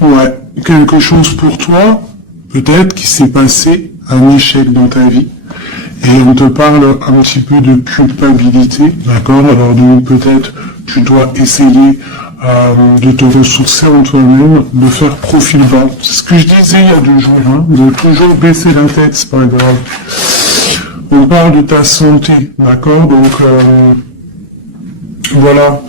Ouais, quelque chose pour toi, peut-être, qui s'est passé, un échec dans ta vie. Et on te parle un petit peu de culpabilité, d'accord? Alors donc peut-être tu dois essayer de te ressourcer en toi-même, de faire profil bas. C'est ce que je disais il y a 2 jours, hein, de toujours baisser la tête, c'est pas grave. On parle de ta santé, d'accord? Donc voilà.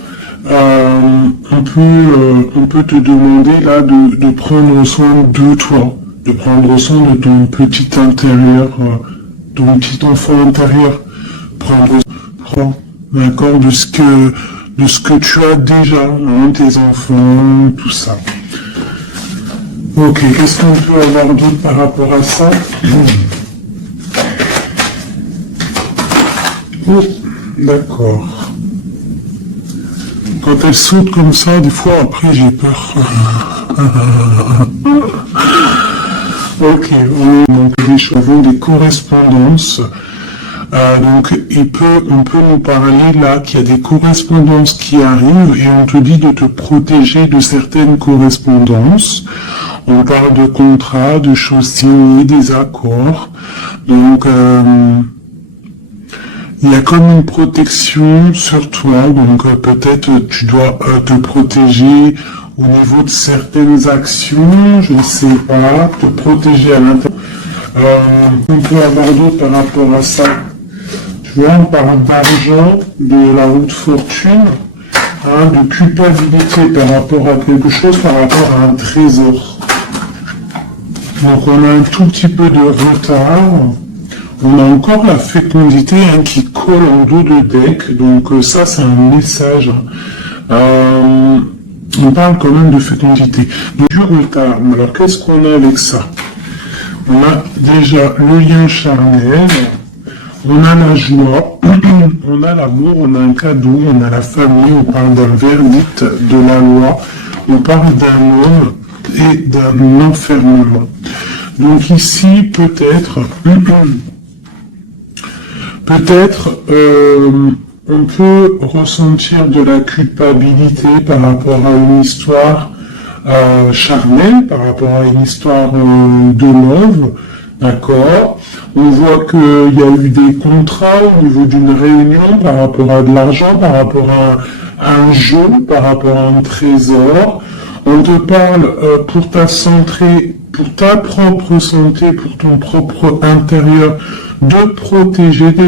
On peut te demander là de prendre soin de toi, de prendre soin de ton petit intérieur, ton petit enfant intérieur, prendre soin, d'accord, de ce que tu as déjà, hein, tes enfants, tout ça. Ok, qu'est-ce qu'on peut avoir d'autre par rapport à ça? Oh, d'accord. Quand elle saute comme ça, des fois après j'ai peur. Ok, donc des choses, des correspondances. Donc on peut nous parler là qu'il y a des correspondances qui arrivent et on te dit de te protéger de certaines correspondances. On parle de contrats, de choses signées, des accords. Donc il y a comme une protection sur toi, donc peut-être tu dois te protéger au niveau de certaines actions, je ne sais pas, te protéger à l'intérieur. On peut avoir d'autres par rapport à ça. Tu vois, on parle d'argent, de la haute fortune, hein, de culpabilité par rapport à quelque chose, par rapport à un trésor. Donc on a un tout petit peu de retard. On a encore la fécondité hein, qui colle en dos de deck, donc ça c'est un message. On parle quand même de fécondité. Donc du retard, alors qu'est-ce qu'on a avec ça? On a déjà le lien charnel, on a la joie, on a l'amour, on a un cadeau, on a la famille, on parle d'un verdict de la loi, on parle d'un homme et d'un enfermement. Donc ici, peut-être, on peut ressentir de la culpabilité par rapport à une histoire charnelle, par rapport à une histoire de love, d'accord? On voit qu'il y a eu des contrats au niveau d'une réunion par rapport à de l'argent, par rapport à un jeu, par rapport à un trésor. On te parle pour ta santé, pour ta propre santé, pour ton propre intérieur, de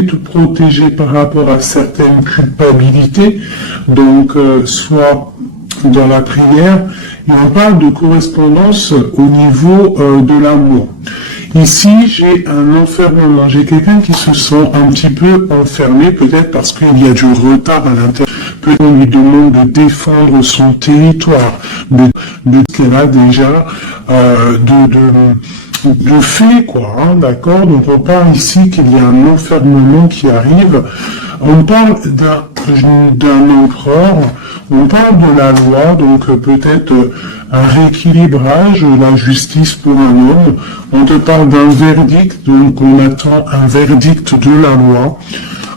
te protéger par rapport à certaines culpabilités, donc soit dans la prière, et on parle de correspondance au niveau de l'amour. Ici, j'ai un enfermement, j'ai quelqu'un qui se sent un petit peu enfermé, peut-être parce qu'il y a du retard à l'intérieur. Peut-être qu'on lui demande de défendre son territoire, de ce qu'elle a déjà, de fait, quoi, hein, d'accord? Donc on parle ici qu'il y a un enfermement qui arrive. On parle d'un empereur, on parle de la loi, donc peut-être un rééquilibrage, la justice pour un homme. On te parle d'un verdict, donc on attend un verdict de la loi.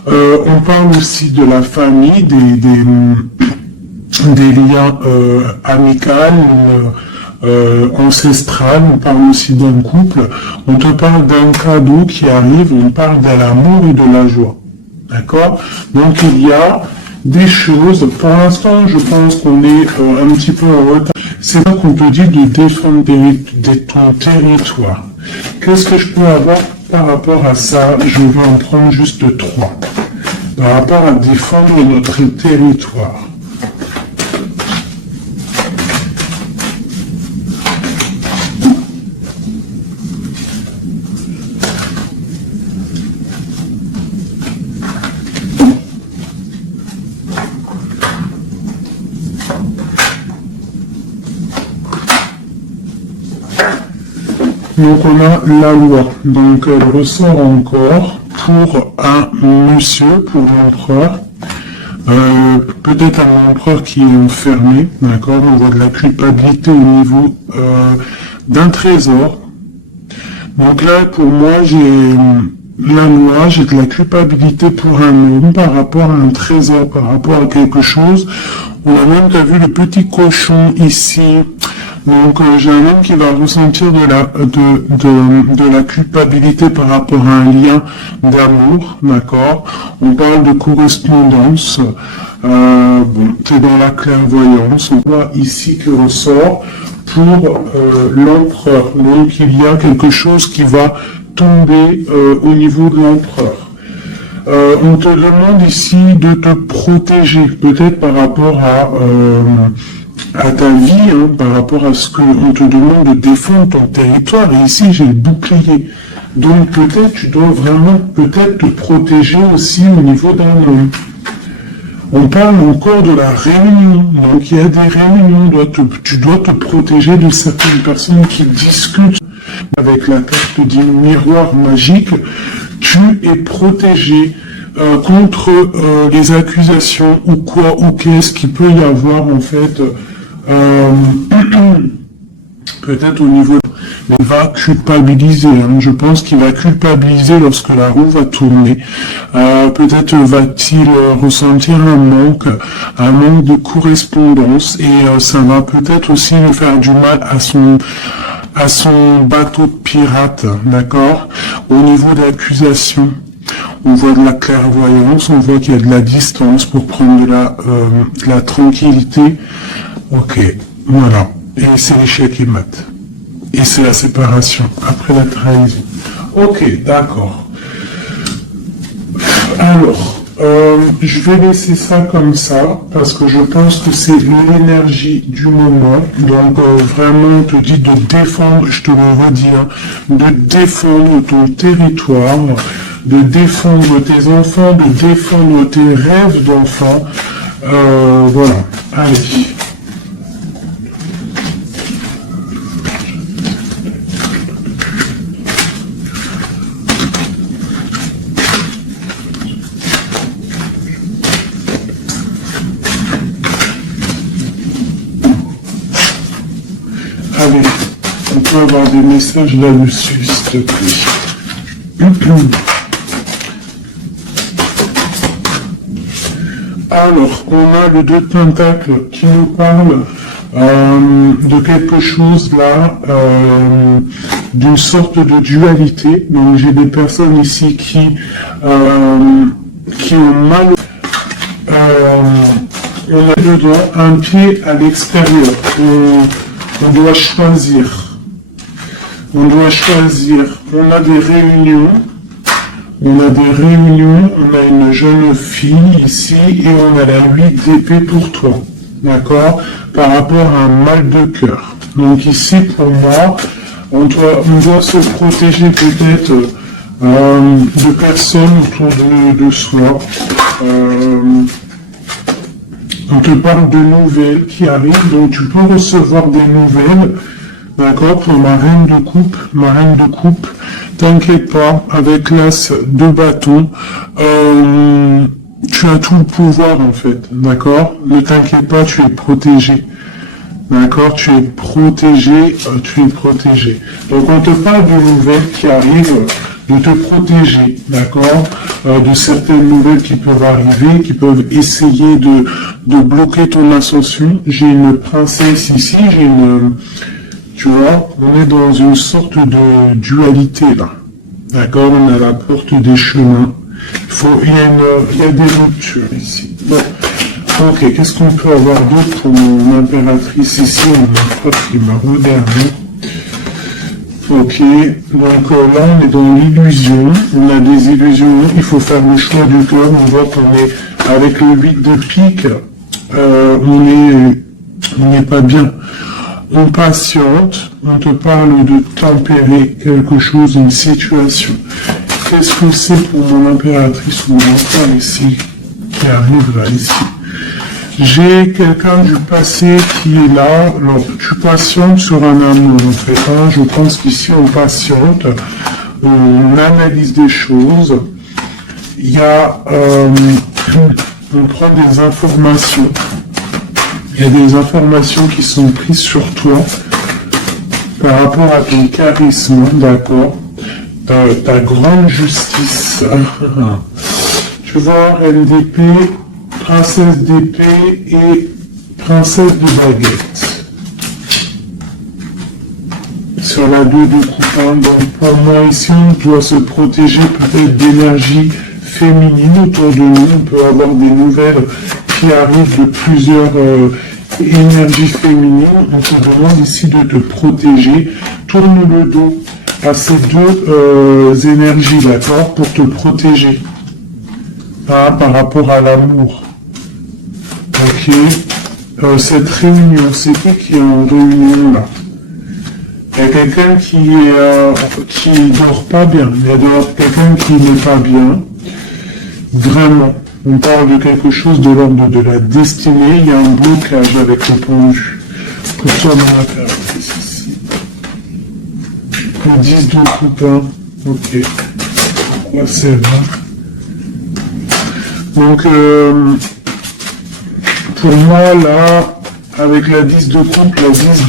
On parle aussi de la famille, des liens amicaux, ancestral, on parle aussi d'un couple, on te parle d'un cadeau qui arrive, on parle de l'amour et de la joie. D'accord? Donc il y a des choses, pour l'instant je pense qu'on est un petit peu en retard. C'est ça qu'on te dit de défendre ton territoire. Qu'est-ce que je peux avoir par rapport à ça? Je vais en prendre juste 3. Par rapport à défendre notre territoire. Donc on a la loi, donc elle ressort encore pour un monsieur, pour l'empereur, peut-être un empereur qui est enfermé, d'accord, on voit de la culpabilité au niveau d'un trésor. Donc là pour moi j'ai la loi, j'ai de la culpabilité pour un homme par rapport à un trésor, par rapport à quelque chose. On a même vu le petit cochon ici. Donc j'ai un homme qui va ressentir de la culpabilité par rapport à un lien d'amour, d'accord. On parle de correspondance, bon, c'est dans la clairvoyance, on voit ici que ressort pour l'empereur. Donc il y a quelque chose qui va tomber au niveau de l'empereur. On te demande ici de te protéger, peut-être par rapport à ta vie, hein, par rapport à ce qu'on te demande de défendre ton territoire. Et ici, j'ai le bouclier. Donc peut-être tu dois vraiment peut-être te protéger aussi au niveau d'un homme. On parle encore de la réunion. Donc il y a des réunions, tu dois te protéger de certaines personnes qui discutent. Avec la carte du miroir magique, tu es protégé contre les accusations ou quoi ou qu'est-ce qu'il peut y avoir en fait peut-être au niveau, mais il va culpabiliser, hein. Je pense qu'il va culpabiliser lorsque la roue va tourner. Peut-être va-t-il ressentir un manque de correspondance, et ça va peut-être aussi lui faire du mal à son bateau de pirate, d'accord. Au niveau d'accusation, on voit de la clairvoyance, on voit qu'il y a de la distance pour prendre de la tranquillité. Ok, voilà. Et c'est l'échec qui mate. Et c'est la séparation, après la trahison. Ok, d'accord. Alors, je vais laisser ça comme ça, parce que je pense que c'est l'énergie du moment. Donc, vraiment, on te dit de défendre, je te le redis, hein, de défendre ton territoire, de défendre tes enfants, de défendre tes rêves d'enfants. Voilà, allez. Allez, on peut avoir des messages là-dessus, s'il te plaît. Alors, on a le 2 de Pentacles qui nous parle de quelque chose là, d'une sorte de dualité. Donc j'ai des personnes ici qui ont mal. On a dedans un pied à l'extérieur. On doit choisir. On doit choisir. On a des réunions. On a une jeune fille ici et on a la 8 d'épée pour toi. D'accord? Par rapport à un mal de cœur. Donc ici, pour moi, on doit se protéger peut-être de personnes autour de soi. On te parle de nouvelles qui arrivent, donc tu peux recevoir des nouvelles, d'accord, pour ma reine de coupe, t'inquiète pas, avec l'as de bâton, tu as tout le pouvoir en fait, d'accord, ne t'inquiète pas, tu es protégé, d'accord, tu es protégé. Donc on te parle de nouvelles qui arrivent, de te protéger, d'accord, de certaines nouvelles qui peuvent arriver, qui peuvent essayer de bloquer ton ascension. J'ai une princesse ici, tu vois, on est dans une sorte de dualité là, d'accord, on a la porte des chemins, il y a des ruptures ici. Bon. Ok, qu'est-ce qu'on peut avoir d'autre pour mon impératrice ici, on a pas qui m'a regardé. Ok, donc là on est dans l'illusion, on a des illusions, il faut faire le choix du cœur, on voit qu'on est avec le 8 de pique, on n'est pas bien. On patiente, on te parle de tempérer quelque chose, une situation. Qu'est-ce que c'est pour mon impératrice ou mon enfant ici, qui arrive là, ici? J'ai quelqu'un du passé qui est là. Alors, tu patientes sur un amour, en fait. Hein. Je pense qu'ici, on patiente, on analyse des choses. Il y a, on prend des informations. Il y a des informations qui sont prises sur toi par rapport à ton charisme, d'accord, ta grande justice. Tu vois, reine d'épée, princesse d'épée et princesse de baguette. sur la 2 de coupe. Hein. Donc pour moi ici, on doit se protéger peut-être d'énergie féminine autour de nous. On peut avoir des nouvelles qui arrivent de plusieurs énergies féminines. On te demande ici de te protéger. Tourne le dos à ces deux énergies, d'accord, pour te protéger par rapport à l'amour. Ok. Cette réunion, c'est qui est en réunion là? Il y a quelqu'un qui dort pas bien. Il y a quelqu'un qui n'est pas bien. Vraiment. On parle de quelque chose de l'ordre de la destinée. Il y a un blocage avec le pendu. Pour toi, mon impératrice ici. Le 10 de coupe, hein. Ok. Ouais, c'est vrai. Donc, pour moi, là, avec la 10 de coupe, la 10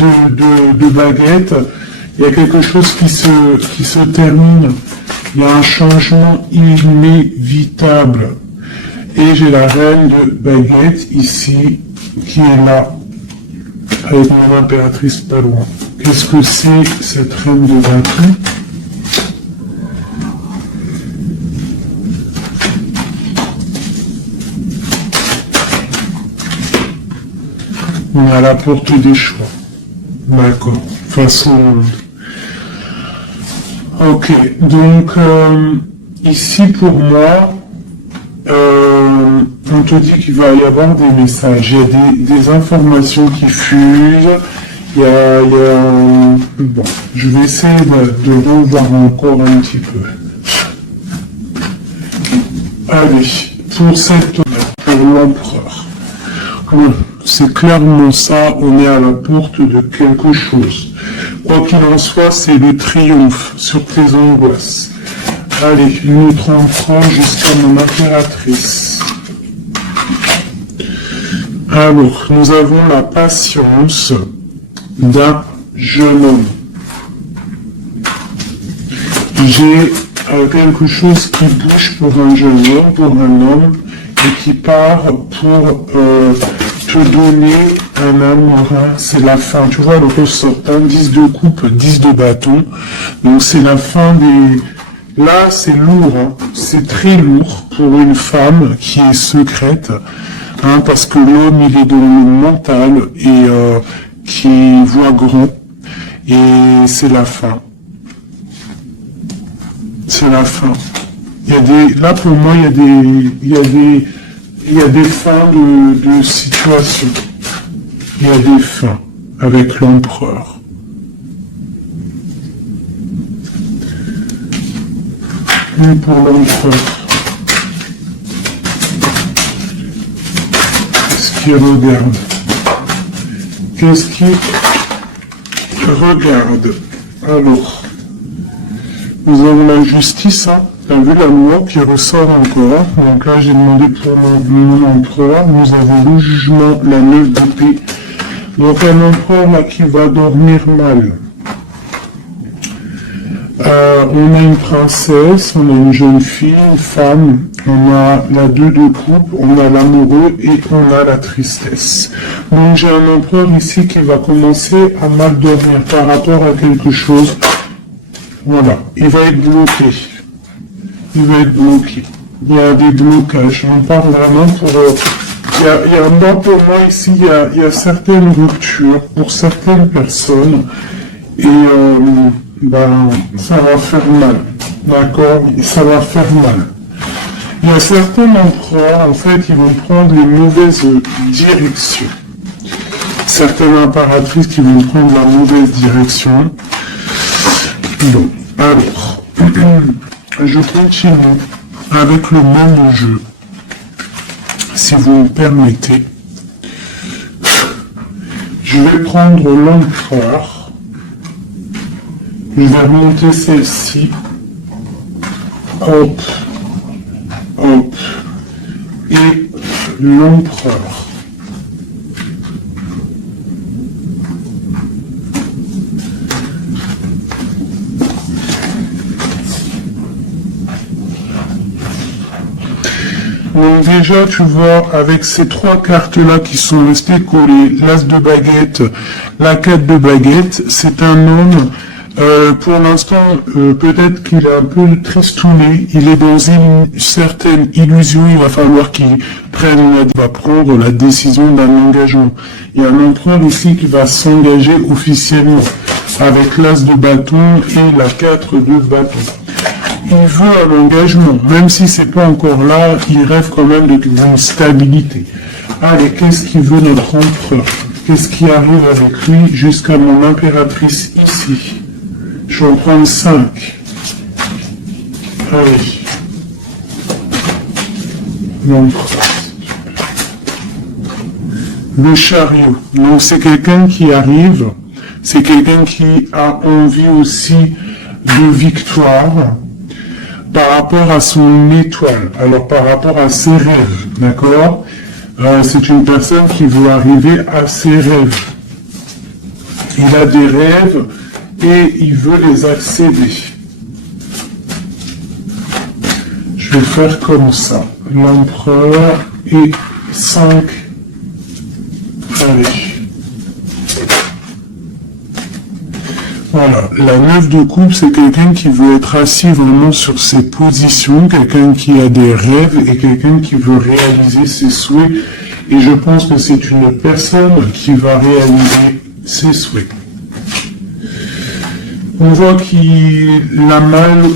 de baguette, il y a quelque chose qui se termine. Il y a un changement inévitable. Et j'ai la reine de baguette ici, qui est là, avec mon impératrice pas loin. Qu'est-ce que c'est cette reine de baguette? On est à la porte des choix. D'accord. Face au monde. Ok. Donc, ici, pour moi, on te dit qu'il va y avoir des messages. Il y a des informations qui fusent. Il y a bon, je vais essayer de revoir encore un petit peu. Allez, pour l'empereur. Bon, c'est clairement ça, on est à la porte de quelque chose. Quoi qu'il en soit, c'est le triomphe sur tes angoisses. Allez, une autre empereur jusqu'à mon impératrice. Alors, nous avons la patience d'un jeune homme. J'ai quelque chose qui bouge pour un jeune homme, pour un homme, et qui part pour te donner un amour. Hein. C'est la fin. Tu vois le ressortant, 10 de coupe, 10 de bâton. Donc c'est la fin des... Là, c'est lourd. Hein. C'est très lourd pour une femme qui est secrète. Hein, parce que l'homme, il est dans le mental et qui voit grand. Et c'est la fin. C'est la fin. Il y a des... Là, pour moi, il y a des fins de situation. Il y a des fins avec l'empereur. Et pour l'empereur, qu'est-ce qu'il regarde? Qu'est-ce qu'il regarde? Alors, nous avons la justice, hein. T'as vu la loi qui ressort encore. Donc là, j'ai demandé pour mon empereur. Nous avons le jugement, la 9 d'épée. Donc un empereur là qui va dormir mal. On a une princesse, on a une jeune fille, une femme, on a la 2 de coupe, on a l'amoureux et on a la tristesse. Donc j'ai un empereur ici qui va commencer à mal dormir par rapport à quelque chose. Voilà, il va être bloqué. Il va être bloqué. Il y a des blocages. On parle vraiment pour... pour moi ici, il y a certaines ruptures pour certaines personnes. Et ça va faire mal. D'accord? Ça va faire mal. Il y a certains empereurs, en fait, ils vont prendre les mauvaises directions. Certaines impératrices qui vont prendre la mauvaise direction. Donc, alors... Je continue avec le même jeu, si vous me permettez. Je vais prendre l'empereur. Je vais monter celle-ci. Hop. Hop. Et l'empereur. Donc déjà, tu vois, avec ces trois cartes-là qui sont restées collées, l'as de baguette, la 4 de baguette, c'est un homme Pour l'instant, peut-être qu'il est un peu tristouné, il est dans une certaine illusion, il va falloir qu'il va prendre la décision d'un engagement. Il y a un empereur ici qui va s'engager officiellement, avec l'as de bâton et la 4 de bâton. Il veut un engagement, même si c'est pas encore là, il rêve quand même d'une stabilité. Allez, qu'est-ce qu'il veut notre empereur? Qu'est-ce qui arrive avec lui jusqu'à mon impératrice ici? Je vais en prendre 5. Allez. Donc, le chariot. Donc, c'est quelqu'un qui arrive. C'est quelqu'un qui a envie aussi de victoire par rapport à son étoile. Alors, par rapport à ses rêves. D'accord? C'est une personne qui veut arriver à ses rêves. Il a des rêves et il veut les accéder. Je vais faire comme ça. L'empereur et 5. Allez. Voilà. La 9 de coupe, c'est quelqu'un qui veut être assis vraiment sur ses positions, quelqu'un qui a des rêves et quelqu'un qui veut réaliser ses souhaits. Et je pense que c'est une personne qui va réaliser ses souhaits. On voit qu'il a mal au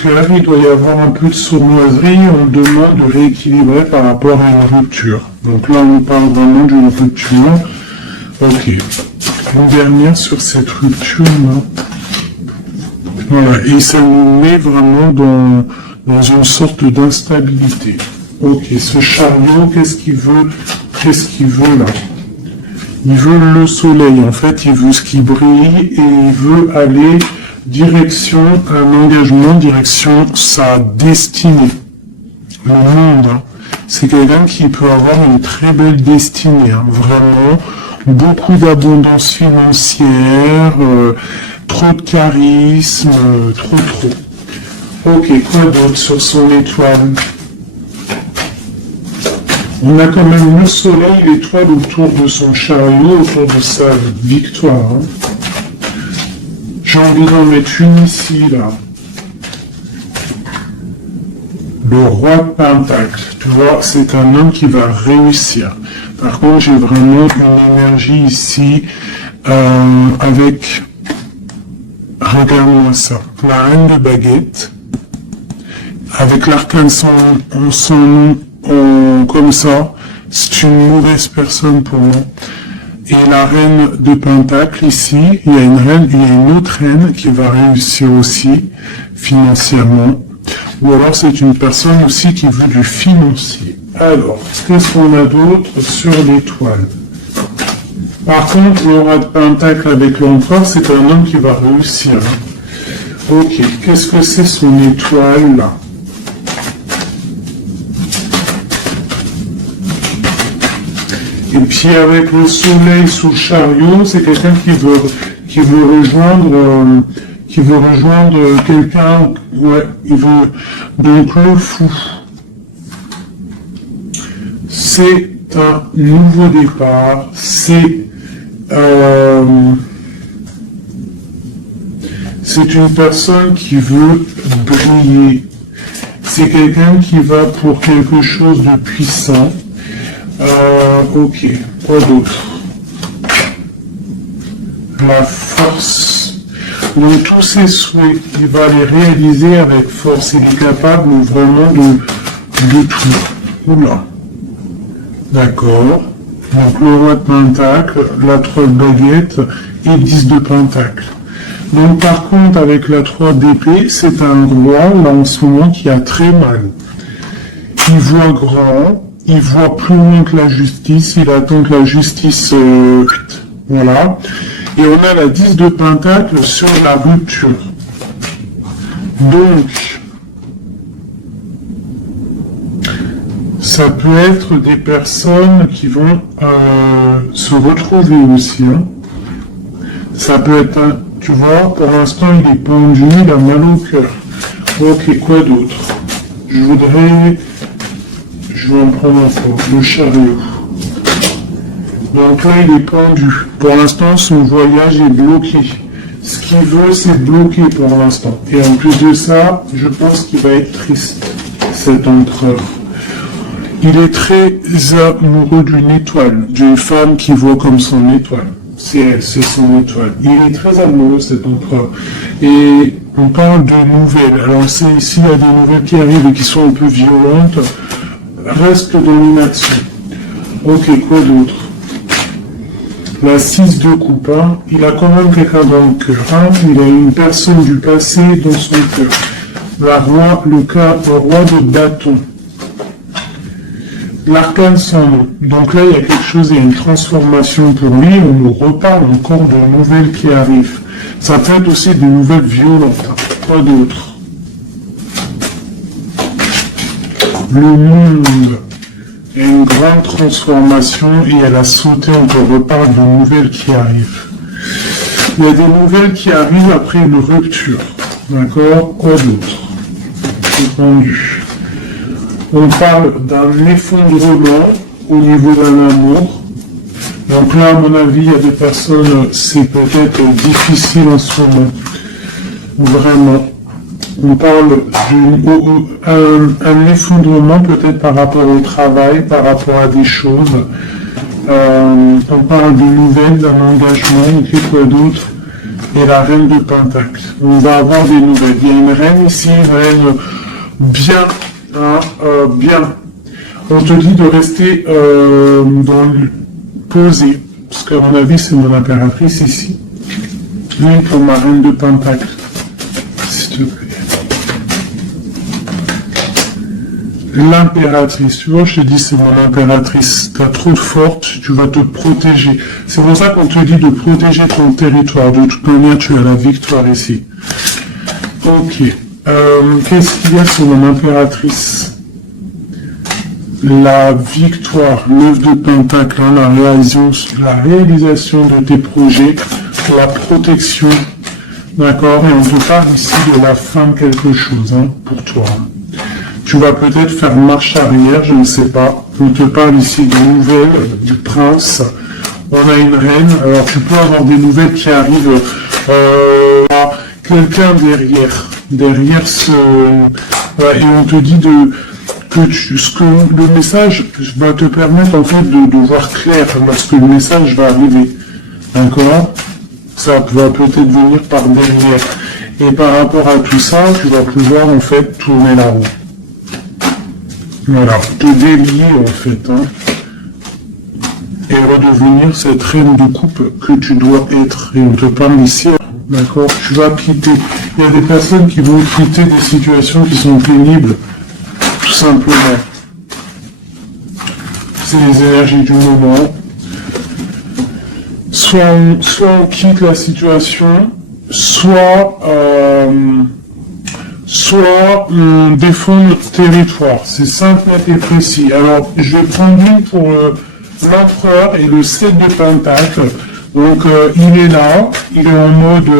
cœur, il doit y avoir un peu de sournoiserie, on demande de rééquilibrer par rapport à une rupture. Donc là, on parle vraiment d'une rupture. Ok. Une dernière sur cette rupture-là. Voilà, et ça nous met vraiment dans une sorte d'instabilité. Ok, ce chariot, qu'est-ce qu'il veut? Qu'est-ce qu'il veut là? Il veut le soleil, en fait, il veut ce qui brille et il veut aller direction un engagement, direction sa destinée. Le monde, hein. C'est quelqu'un qui peut avoir une très belle destinée, hein. Vraiment, beaucoup d'abondance financière, trop de charisme, trop. Ok, quoi d'autre sur son étoile? On a quand même le soleil, l'étoile autour de son chariot, autour de sa victoire. Hein. J'ai envie d'en mettre une ici, là. Le roi de Pentacle. Tu vois, c'est un homme qui va réussir. Par contre, j'ai vraiment une énergie ici avec... Regarde-moi ça. La reine de baguette. Avec l'arcane en son nom. Comme ça, c'est une mauvaise personne pour moi. Et la reine de Pentacle ici, il y a une autre reine qui va réussir aussi financièrement. Ou alors c'est une personne aussi qui veut du financier. Alors, qu'est-ce qu'on a d'autre sur l'étoile? Par contre, le roi de Pentacle avec l'empereur, c'est un homme qui va réussir. Ok, qu'est-ce que c'est son étoile là? Et puis avec le soleil sous le chariot, c'est quelqu'un qui veut rejoindre quelqu'un, ouais, il veut donc le fou. C'est un nouveau départ, c'est une personne qui veut briller. C'est quelqu'un qui va pour quelque chose de puissant. Ok, quoi d'autre? La force. Donc tous ses souhaits, il va les réaliser avec force. Il est capable vraiment de tout. Oula. D'accord. Donc le roi de Pentacle, la 3 de baguette et 10 de Pentacle. Donc par contre avec la 3 d'épée, c'est un roi là en ce moment qui a très mal. Il voit grand. Il voit plus loin que la justice, il attend que la justice... voilà. Et on a la 10 de Pentacle sur la rupture. Donc, ça peut être des personnes qui vont se retrouver aussi. Hein. Ça peut être, tu vois, pour l'instant il est pendu, il a mal au cœur. Ok, quoi d'autre? Je vais en prendre encore, le chariot. Donc là, il est pendu. Pour l'instant, son voyage est bloqué. Ce qu'il veut, c'est bloquer pour l'instant. Et en plus de ça, je pense qu'il va être triste, cet empereur. Il est très amoureux d'une étoile, d'une femme qu'il voit comme son étoile. C'est elle, c'est son étoile. Il est très amoureux, cet empereur. Et on parle de nouvelles. Alors, c'est ici, il y a des nouvelles qui arrivent et qui sont un peu violentes. Reste dans l'inaction. Ok, quoi d'autre? La 6 de coupe, hein. Il a quand même quelqu'un dans le cœur, hein. Il a une personne du passé dans son cœur. Le roi de bâton. L'arcane sans nom. Donc là, il y a quelque chose, il y a une transformation pour lui. On nous reparle encore de nouvelles qui arrivent. Ça peut être aussi de nouvelles violentes. Quoi d'autre? Le monde. Il y a une grande transformation et elle a sauté, on te reparle de nouvelles qui arrivent. Il y a des nouvelles qui arrivent après une rupture. D'accord? Quoi d'autre? Entendu. On parle d'un effondrement au niveau d'un amour. Donc là, à mon avis, il y a des personnes, c'est peut-être difficile en ce moment. Vraiment. On parle d'un effondrement peut-être par rapport au travail, par rapport à des choses. On parle de nouvelles, d'un engagement, et quoi d'autre. Et la reine de Pentacle. On va avoir des nouvelles. Il y a une reine ici, une reine bien, hein, bien. On te dit de rester posé, parce qu'à mon avis, c'est mon impératrice ici. Une pour ma reine de Pentacle, s'il te plaît. L'impératrice, tu vois, je te dis, c'est mon impératrice. T'as trop de force, tu vas te protéger. C'est pour ça qu'on te dit de protéger ton territoire. De toute manière, tu as la victoire ici. Ok. Qu'est-ce qu'il y a sur mon impératrice? La victoire, l'œuvre de Pentacle, hein, la réalisation de tes projets, la protection. D'accord? Et on te parle ici de la fin de quelque chose, hein, pour toi. Tu vas peut-être faire marche arrière, je ne sais pas. On te parle ici de nouvelles, du prince. On a une reine. Alors tu peux avoir des nouvelles qui arrivent. Quelqu'un derrière ce. Et on te dit que le message va te permettre en fait de voir clair lorsque le message va arriver. D'accord? Ça va peut-être venir par derrière. Et par rapport à tout ça, tu vas pouvoir en fait tourner la roue. Voilà, te délier en fait, hein, et redevenir cette reine de coupe que tu dois être. Et on te parle ici, d'accord, tu vas quitter. Il y a des personnes qui vont quitter des situations qui sont pénibles, tout simplement. C'est les énergies du moment. Soit on quitte la situation, soit on défend notre territoire. C'est simple, net et précis. Alors, je vais prendre une pour l'empereur et le 7 de Pentacle. Donc, il est là, il est en mode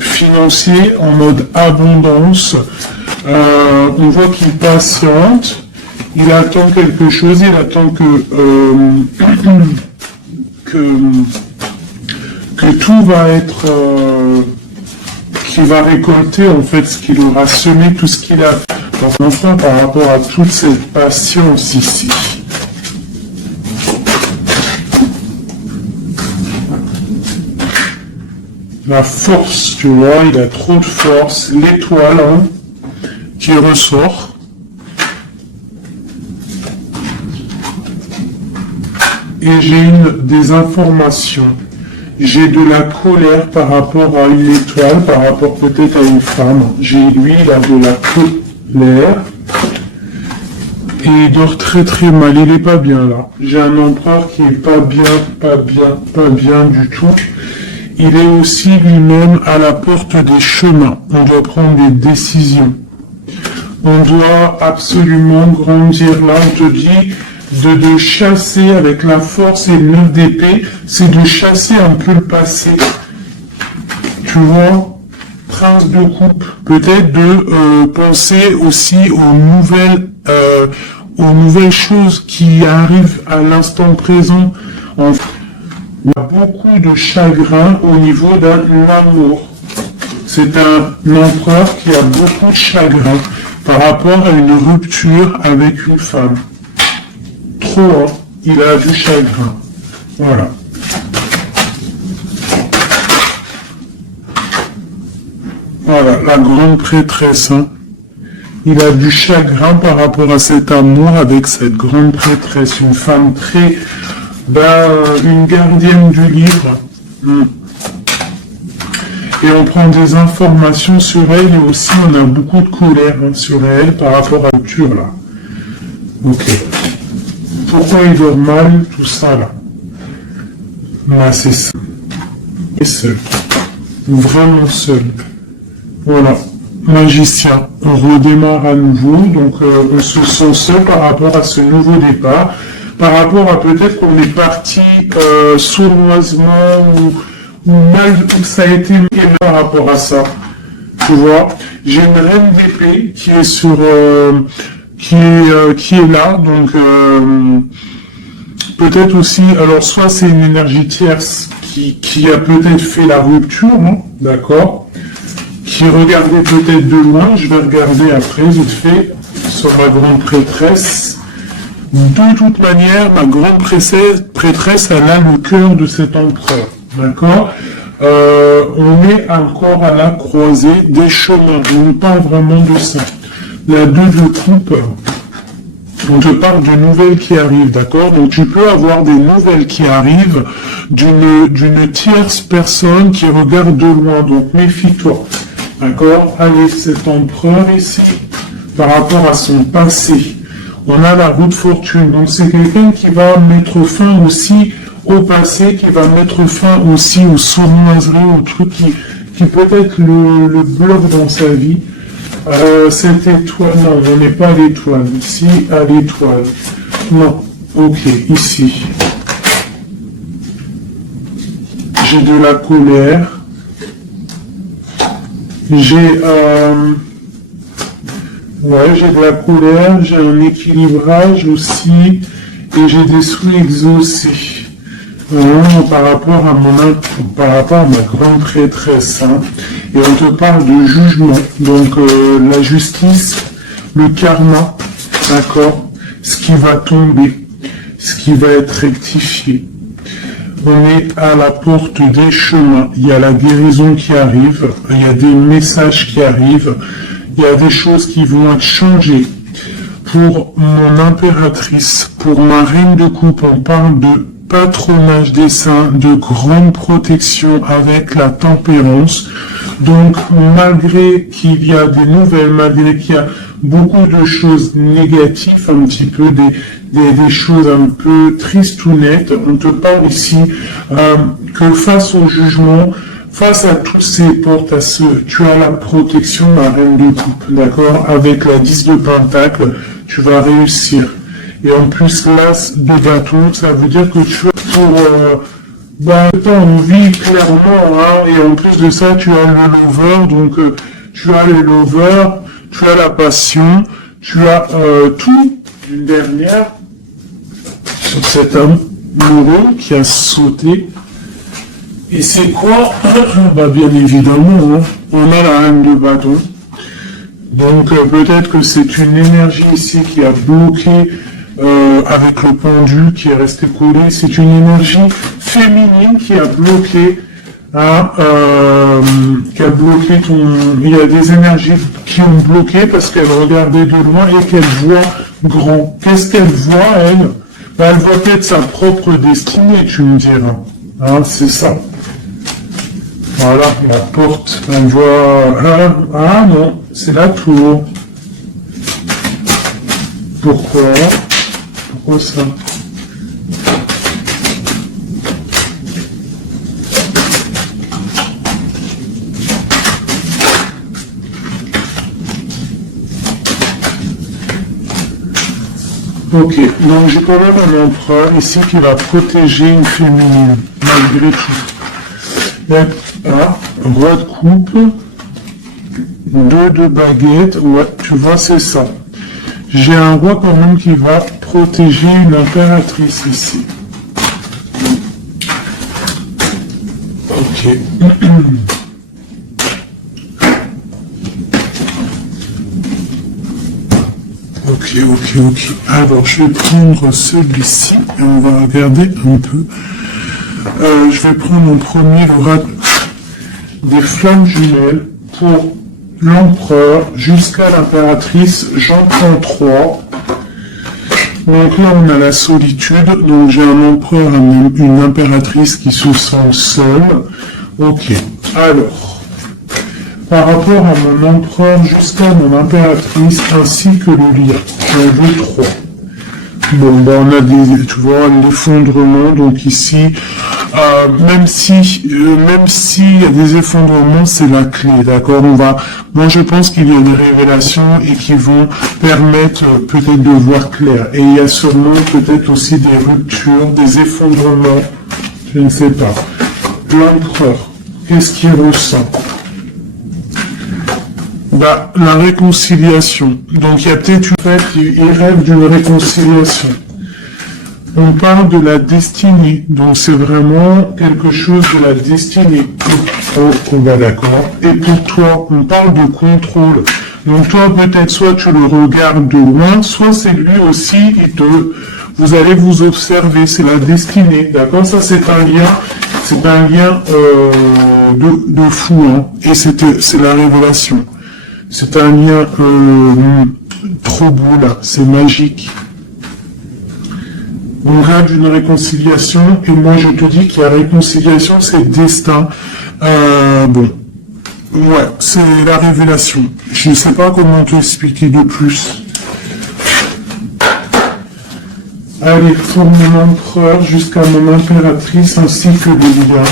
financier, en mode abondance. On voit qu'il patiente, il attend quelque chose, il attend que tout va être... qu'il va récolter en fait ce qu'il aura semé, tout ce qu'il a fait. Donc enfin par rapport à toute cette patience ici. La force, tu vois, il a trop de force, l'étoile hein, qui ressort. Et j'ai des informations. J'ai de la colère par rapport à une étoile, par rapport peut-être à une femme. Lui, il a de la colère. Et il dort très très mal, il est pas bien là. J'ai un empereur qui est pas bien du tout. Il est aussi lui-même à la porte des chemins. On doit prendre des décisions. On doit absolument grandir là, on te dit... De chasser avec la force et le 9 d'épée, c'est de chasser un peu le passé. Tu vois, prince de coupe, peut-être de penser aussi aux nouvelles choses qui arrivent à l'instant présent. Il y a beaucoup de chagrin au niveau d'un amour C'est un empereur qui a beaucoup de chagrin par rapport à une rupture avec une femme. Trop, hein, il a du chagrin. Voilà. Voilà, la grande prêtresse. Hein. Il a du chagrin par rapport à cet amour avec cette grande prêtresse. Une femme très... une gardienne du livre. Et on prend des informations sur elle et aussi on a beaucoup de colère sur elle par rapport à la rupture là. Ok. Pourquoi il dort mal, tout ça là? Là c'est ça. Et seul. Vraiment seul. Voilà. Magicien. On redémarre à nouveau. Donc on se sent seul par rapport à ce nouveau départ. Par rapport à peut-être qu'on est parti sournoisement ou mal, ça a été mis par rapport à ça. Tu vois, j'ai une reine d'épée qui est sur, qui est là, donc peut-être aussi, alors soit c'est une énergie tierce qui a peut-être fait la rupture, hein, d'accord, qui regardait peut-être de loin. Je vais regarder après vite fait sur ma grande prêtresse. De toute manière, ma grande prêtresse, elle a le cœur de cet empereur. D'accord, on est encore à la croisée des chemins. On parle vraiment de ça. La 2 de coupe, on te parle de nouvelles qui arrivent, d'accord? Donc tu peux avoir des nouvelles qui arrivent d'une tierce personne qui regarde de loin. Donc méfie-toi, d'accord? Allez, cet empereur ici, par rapport à son passé, on a la roue de fortune. Donc c'est quelqu'un qui va mettre fin aussi au passé, qui va mettre fin aussi aux sournoiseries, aux trucs qui peut-être le bloquent dans sa vie. Cette étoile, non, on n'est pas à l'étoile, ici, à l'étoile. Non, ok, ici. J'ai de la colère. J'ai de la colère, j'ai un équilibrage aussi, et j'ai des souhaits exaucés. Par rapport à ma grande prêtresse, hein. Et on te parle de jugement, donc la justice, le karma, d'accord, ce qui va tomber, ce qui va être rectifié. On est à la porte des chemins, il y a la guérison qui arrive, il y a des messages qui arrivent, il y a des choses qui vont être changées. Pour mon impératrice, pour ma reine de coupe, on parle de patronage des saints, de grande protection avec la tempérance. Donc, malgré qu'il y a des nouvelles, malgré qu'il y a beaucoup de choses négatives, un petit peu des choses un peu tristes ou nettes, on te parle ici que face au jugement, face à tous ces portes, tu as la protection de la reine de coupe, d'accord? Avec la 10 de pentacle, tu vas réussir. Et en plus, l'as de bâton, ça veut dire que tu as on vit clairement, hein, et en plus de ça, tu as le lover, donc tu as le lover, tu as la passion, tu as tout. Une dernière, sur cet homme amoureux qui a sauté. Et c'est quoi? Bien évidemment, hein, on a la reine de bâton. Donc peut-être que c'est une énergie ici qui a bloqué avec le pendu qui est resté collé. C'est une énergie féminine qui a bloqué, hein, Il y a des énergies qui ont bloqué parce qu'elle regardait de loin et qu'elle voit grand. Qu'est-ce qu'elle voit, elle? Elle voit peut-être sa propre destinée, tu me diras. Hein, c'est ça. Voilà, la porte, on voit... Ah non, c'est la tour. Pourquoi? Pourquoi ça? Ok, donc j'ai quand même un empereur ici qui va protéger une féminine, malgré tout. Donc, roi de coupe, 2 de baguette, ouais, tu vois, c'est ça. J'ai un roi quand même qui va protéger une impératrice ici. Ok. ok. Alors, je vais prendre celui-ci et on va regarder un peu. Je vais prendre en premier l'oracle des flammes jumelles pour l'empereur jusqu'à l'impératrice Jean 33. Donc là, on a la solitude. Donc j'ai un empereur et une impératrice qui se sentent seuls. Ok. Alors, par rapport à mon empereur jusqu'à mon impératrice ainsi que le lien. J'en veux 3. Bon, ben on a tu vois, l'effondrement. Donc ici, même s'il y a des effondrements, c'est la clé, d'accord. Moi je pense qu'il y a des révélations et qui vont permettre peut-être de voir clair. Et il y a sûrement peut-être aussi des ruptures, des effondrements, je ne sais pas. L'empereur, qu'est-ce qu'il ressent? Bah, la réconciliation. Donc il y a peut-être une fait, il rêve d'une réconciliation. On parle de la destinée, donc c'est vraiment quelque chose de la destinée. On va d'accord. Et pour toi, on parle de contrôle. Donc toi, peut-être soit tu le regardes de loin, soit c'est lui aussi, vous allez vous observer, c'est la destinée, d'accord. Ça c'est un lien de fou, hein. Et c'est la révélation. C'est un lien trop beau là, c'est magique. On rêve d'une réconciliation, et moi je te dis que la réconciliation c'est destin. Bon, ouais, c'est la révélation. Je ne sais pas comment te expliquer de plus. Allez, pour mon empereur jusqu'à mon impératrice ainsi que le lien.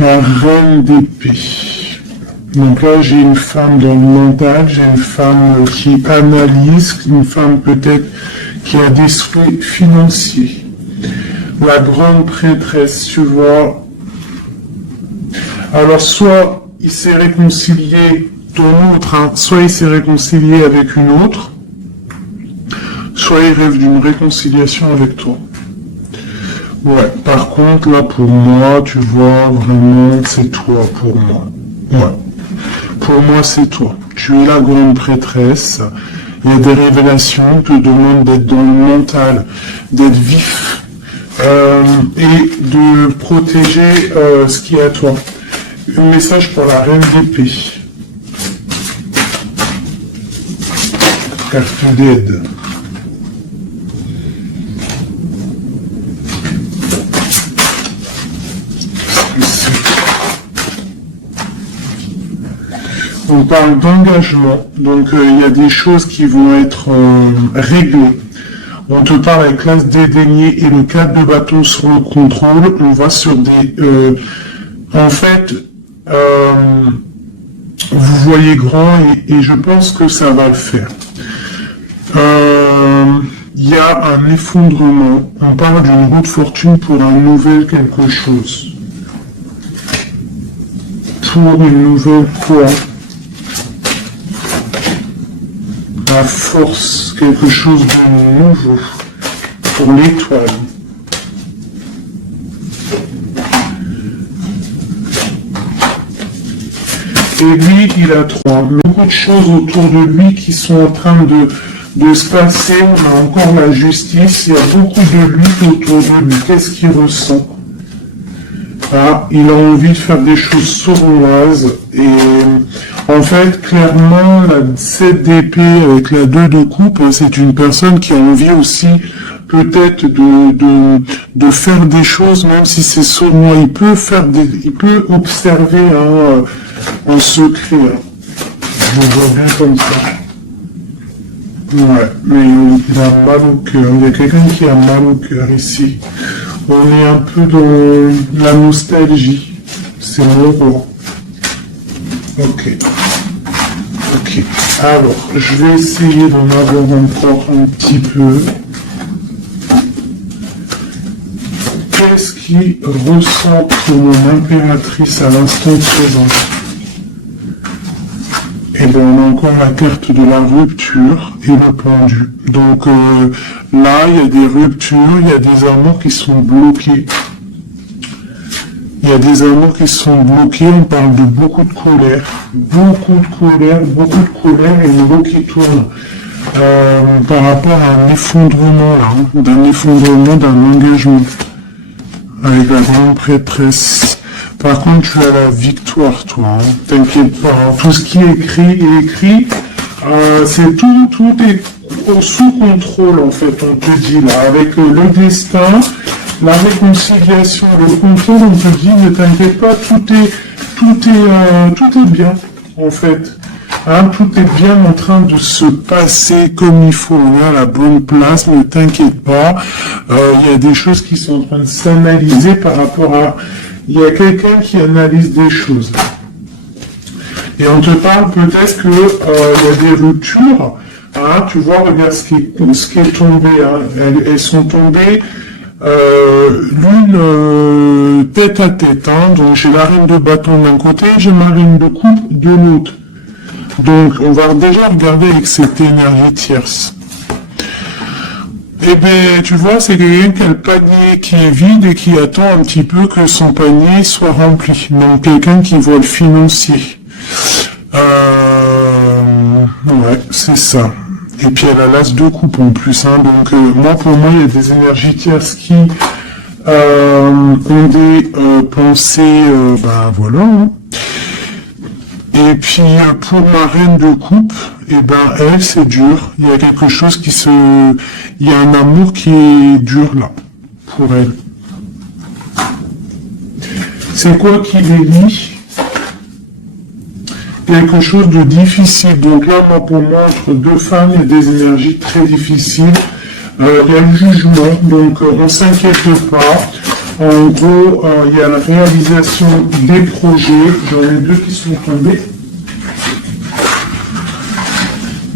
La reine d'épée. Donc là, j'ai une femme dans le mental, j'ai une femme qui analyse, une femme peut-être qui a des souhaits financiers. La grande prêtresse, tu vois. Alors, soit il s'est réconcilié, ton autre, hein, soit il s'est réconcilié avec une autre, soit il rêve d'une réconciliation avec toi. Ouais, par contre, là, pour moi, tu vois, vraiment, c'est toi, pour moi. Ouais. Pour moi, c'est toi. Tu es la grande prêtresse. Il y a des révélations, on te demande d'être dans le mental, d'être vif, et de protéger ce qui est à toi. Un message pour la reine d'épée. Carte d'aide. On parle d'engagement, donc il y a des choses qui vont être réglées. On te parle avec l'as dédaigné et le 4 de bâton sur le contrôle. On va sur des... en fait, vous voyez grand et je pense que ça va le faire. Il y a un effondrement. On parle d'une roue de fortune pour un nouvel quelque chose. Pour une nouvelle quoi? La force, quelque chose de nouveau pour l'étoile. Et lui, il a 3. Beaucoup de choses autour de lui qui sont en train de se passer. On a encore la justice. Il y a beaucoup de lutte autour de lui. Qu'est-ce qu'il ressent? Ah, il a envie de faire des choses sournoises. Et en fait, clairement, la 7 d'épée avec la 2 de coupe, c'est une personne qui a envie aussi peut-être de faire des choses, même si c'est sournois. Il peut observer en secret. Je vois bien comme ça. Ouais, mais il a mal au cœur. Il y a quelqu'un qui a mal au cœur ici. On est un peu dans la nostalgie. C'est mon roi. Ok. Alors, je vais essayer d'en avoir encore un petit peu. Qu'est-ce qu'il ressent pour mon impératrice à l'instant présent? bon, on a encore la carte de la rupture et le pendu. Donc là, il y a des ruptures, il y a des amours qui sont bloqués. Il y a des amours qui sont bloqués, on parle de beaucoup de colère et une roue qui tourne par rapport à un effondrement là, d'un effondrement d'un engagement avec la grande prêtresse. Par contre, tu as la victoire, toi, hein. T'inquiète pas, hein. Tout ce qui est écrit, c'est tout est sous contrôle en fait, on te dit là, avec le destin, la réconciliation, le contrôle, on te dit ne t'inquiète pas, tout est bien en fait. Hein, tout est bien en train de se passer comme il faut, on est à la bonne place, ne t'inquiète pas. Il y a des choses qui sont en train de s'analyser par rapport à... Il y a quelqu'un qui analyse des choses. Et on te parle peut-être que il y a des ruptures. Hein, tu vois, regarde ce qui est tombé. Hein. Elles sont tombées l'une tête à tête. Hein. Donc j'ai la reine de bâton d'un côté, j'ai ma reine de coupe de l'autre. Donc on va déjà regarder avec cette énergie tierce. Eh bien, tu vois, c'est quelqu'un qui a le panier qui est vide et qui attend un petit peu que son panier soit rempli. Donc quelqu'un qui voit le financier. Ouais, c'est ça. Et puis elle a l'as de coupe en plus. Hein. Donc moi, pour moi, il y a des énergies tierces qui ont des pensées, voilà. Hein. Et puis pour ma reine de coupe, eh ben elle c'est dur. Il y a quelque chose il y a un amour qui est dur là pour elle. C'est quoi qui les lie? Quelque chose de difficile. Donc là, moi, pour moi, entre deux femmes, il y a des énergies très difficiles. Il y a le jugement, donc on s'inquiète pas. En gros, il y a la réalisation des projets. J'en ai deux qui sont tombés.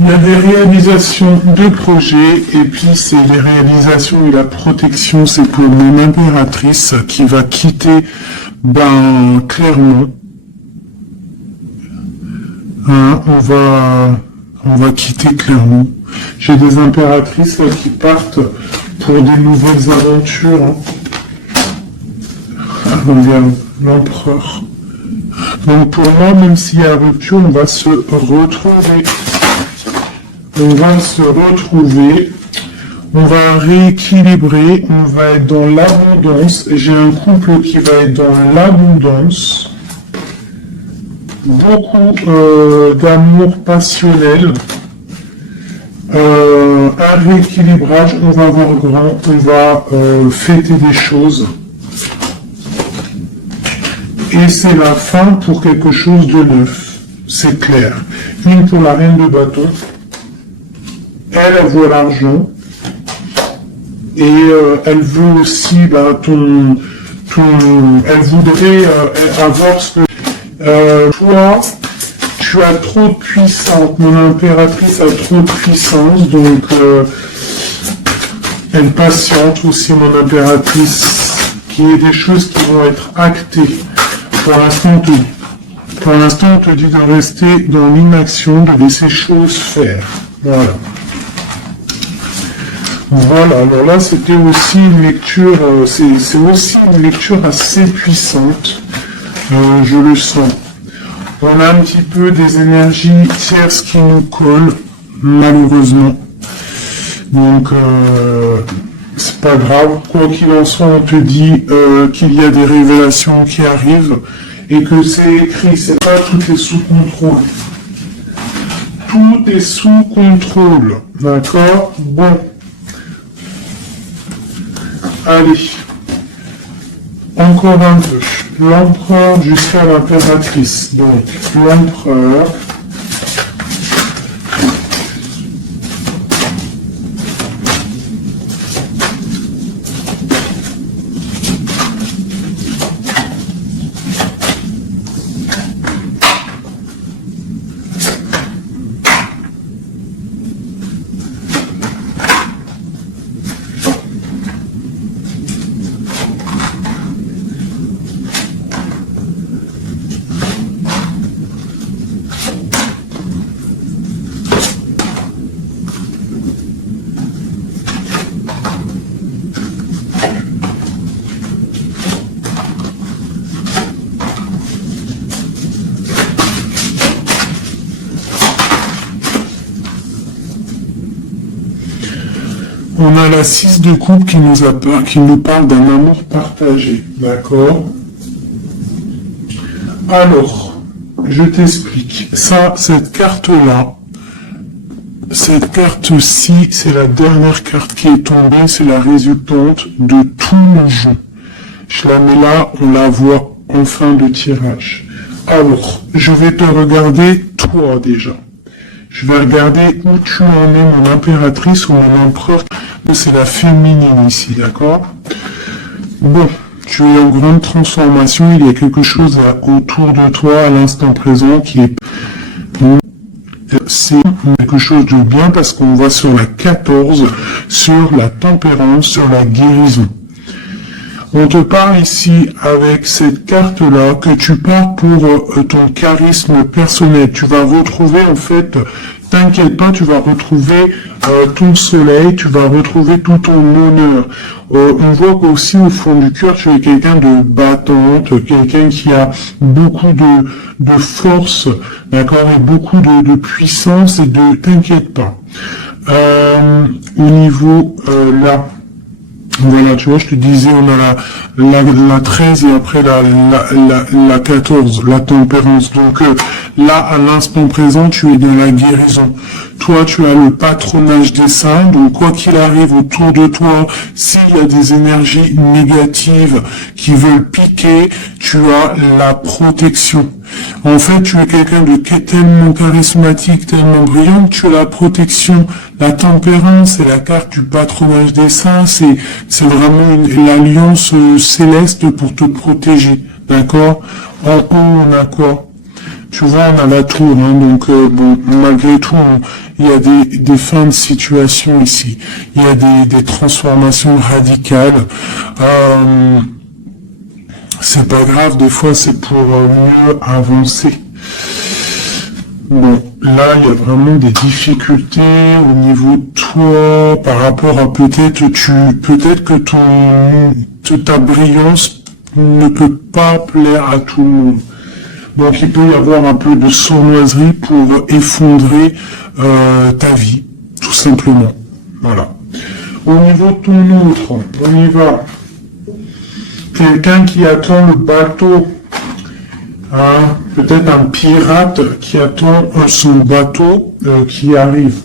Il y a des réalisations de projets, et puis c'est les réalisations et la protection. C'est pour mon impératrice qui va quitter, clairement. Hein, on va quitter clairement. J'ai des impératrices là, qui partent pour des nouvelles aventures. Hein. Regarde, l'empereur. Donc pour moi, même s'il y a rupture, on va se retrouver. On va se retrouver. On va rééquilibrer. On va être dans l'abondance. J'ai un couple qui va être dans l'abondance. Beaucoup d'amour passionnel, un rééquilibrage, on va voir grand, on va fêter des choses. Et c'est la fin pour quelque chose de neuf, c'est clair. Une pour la reine de bâton, elle voit l'argent, et elle veut aussi, elle voudrait avoir ce que... toi, tu as trop de puissance, mon impératrice a trop de puissance, donc elle patiente aussi, mon impératrice, qu'il y ait des choses qui vont être actées. Pour l'instant, on te dit de rester dans l'inaction, de laisser choses faire. Voilà. Voilà, alors là, c'était aussi une lecture, c'est aussi une lecture assez puissante. Je le sens. On a un petit peu des énergies tierces qui nous collent, malheureusement. Donc, c'est pas grave. Quoi qu'il en soit, on te dit qu'il y a des révélations qui arrivent et que c'est écrit, c'est pas tout est sous contrôle. Tout est sous contrôle. D'accord? Bon. Allez. Encore un peu. L'empereur jusqu'à l'impératrice. Donc, l'empereur. la 6 de coupe qui nous parle d'un amour partagé, d'accord? Alors, je t'explique. Ça, cette carte-là, cette carte-ci, c'est la dernière carte qui est tombée, c'est la résultante de tout le jeu. Je la mets là, on la voit en fin de tirage. Alors, je vais te regarder toi déjà. Je vais regarder où tu en es, mon impératrice ou mon empereur. C'est la féminine ici, d'accord? Bon, tu es en grande transformation. Il y a quelque chose autour de toi à l'instant présent qui est... C'est quelque chose de bien parce qu'on va sur la 14, sur la tempérance, sur la guérison. On te parle ici avec cette carte-là que tu pars pour ton charisme personnel. Tu vas retrouver en fait, t'inquiète pas, tu vas retrouver ton soleil, tu vas retrouver tout ton honneur. On voit qu'aussi au fond du cœur, tu es quelqu'un de battante, quelqu'un qui a beaucoup de force, d'accord, et beaucoup de puissance et de... T'inquiète pas. Au niveau là... Voilà, tu vois, je te disais, on a la 13 et après la 14, la tempérance. Donc là, à l'instant présent, tu es dans la guérison. Toi, tu as le patronage des saints, donc quoi qu'il arrive autour de toi, s'il y a des énergies négatives qui veulent piquer, tu as la protection. En fait, tu es quelqu'un de tellement charismatique, tellement brillant, que tu as la protection. La tempérance, c'est la carte du patronage des saints, c'est vraiment l'alliance céleste pour te protéger, d'accord? En haut, on a quoi? Tu vois, on a la tour, hein, donc bon, malgré tout, il y a des fins de situation ici. Il y a des transformations radicales. C'est pas grave, des fois c'est pour mieux avancer. Bon, là il y a vraiment des difficultés au niveau de toi par rapport à peut-être que ta brillance ne peut pas plaire à tout le monde. Donc il peut y avoir un peu de sournoiserie pour effondrer ta vie, tout simplement. Voilà. Au niveau de ton autre, on y va. Quelqu'un qui attend le bateau, hein, peut-être un pirate qui attend son bateau qui arrive.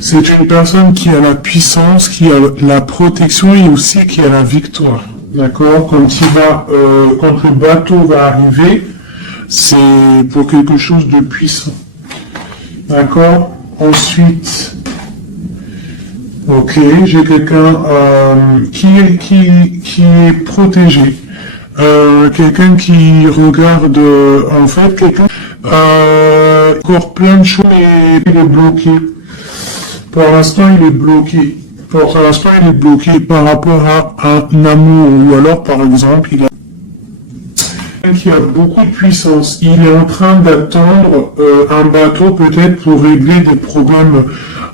C'est une personne qui a la puissance, qui a la protection et aussi qui a la victoire. D'accord? Quand le bateau va arriver, c'est pour quelque chose de puissant. D'accord? Ensuite, ok, j'ai quelqu'un qui est protégé. Quelqu'un qui regarde, en fait, quelqu'un encore plein de choses et il est bloqué. Pour l'instant, il est bloqué. Pour l'instant, il est bloqué par rapport à un amour, ou alors, par exemple, il a qui a beaucoup de puissance. Il est en train d'attendre un bateau peut-être pour régler des problèmes.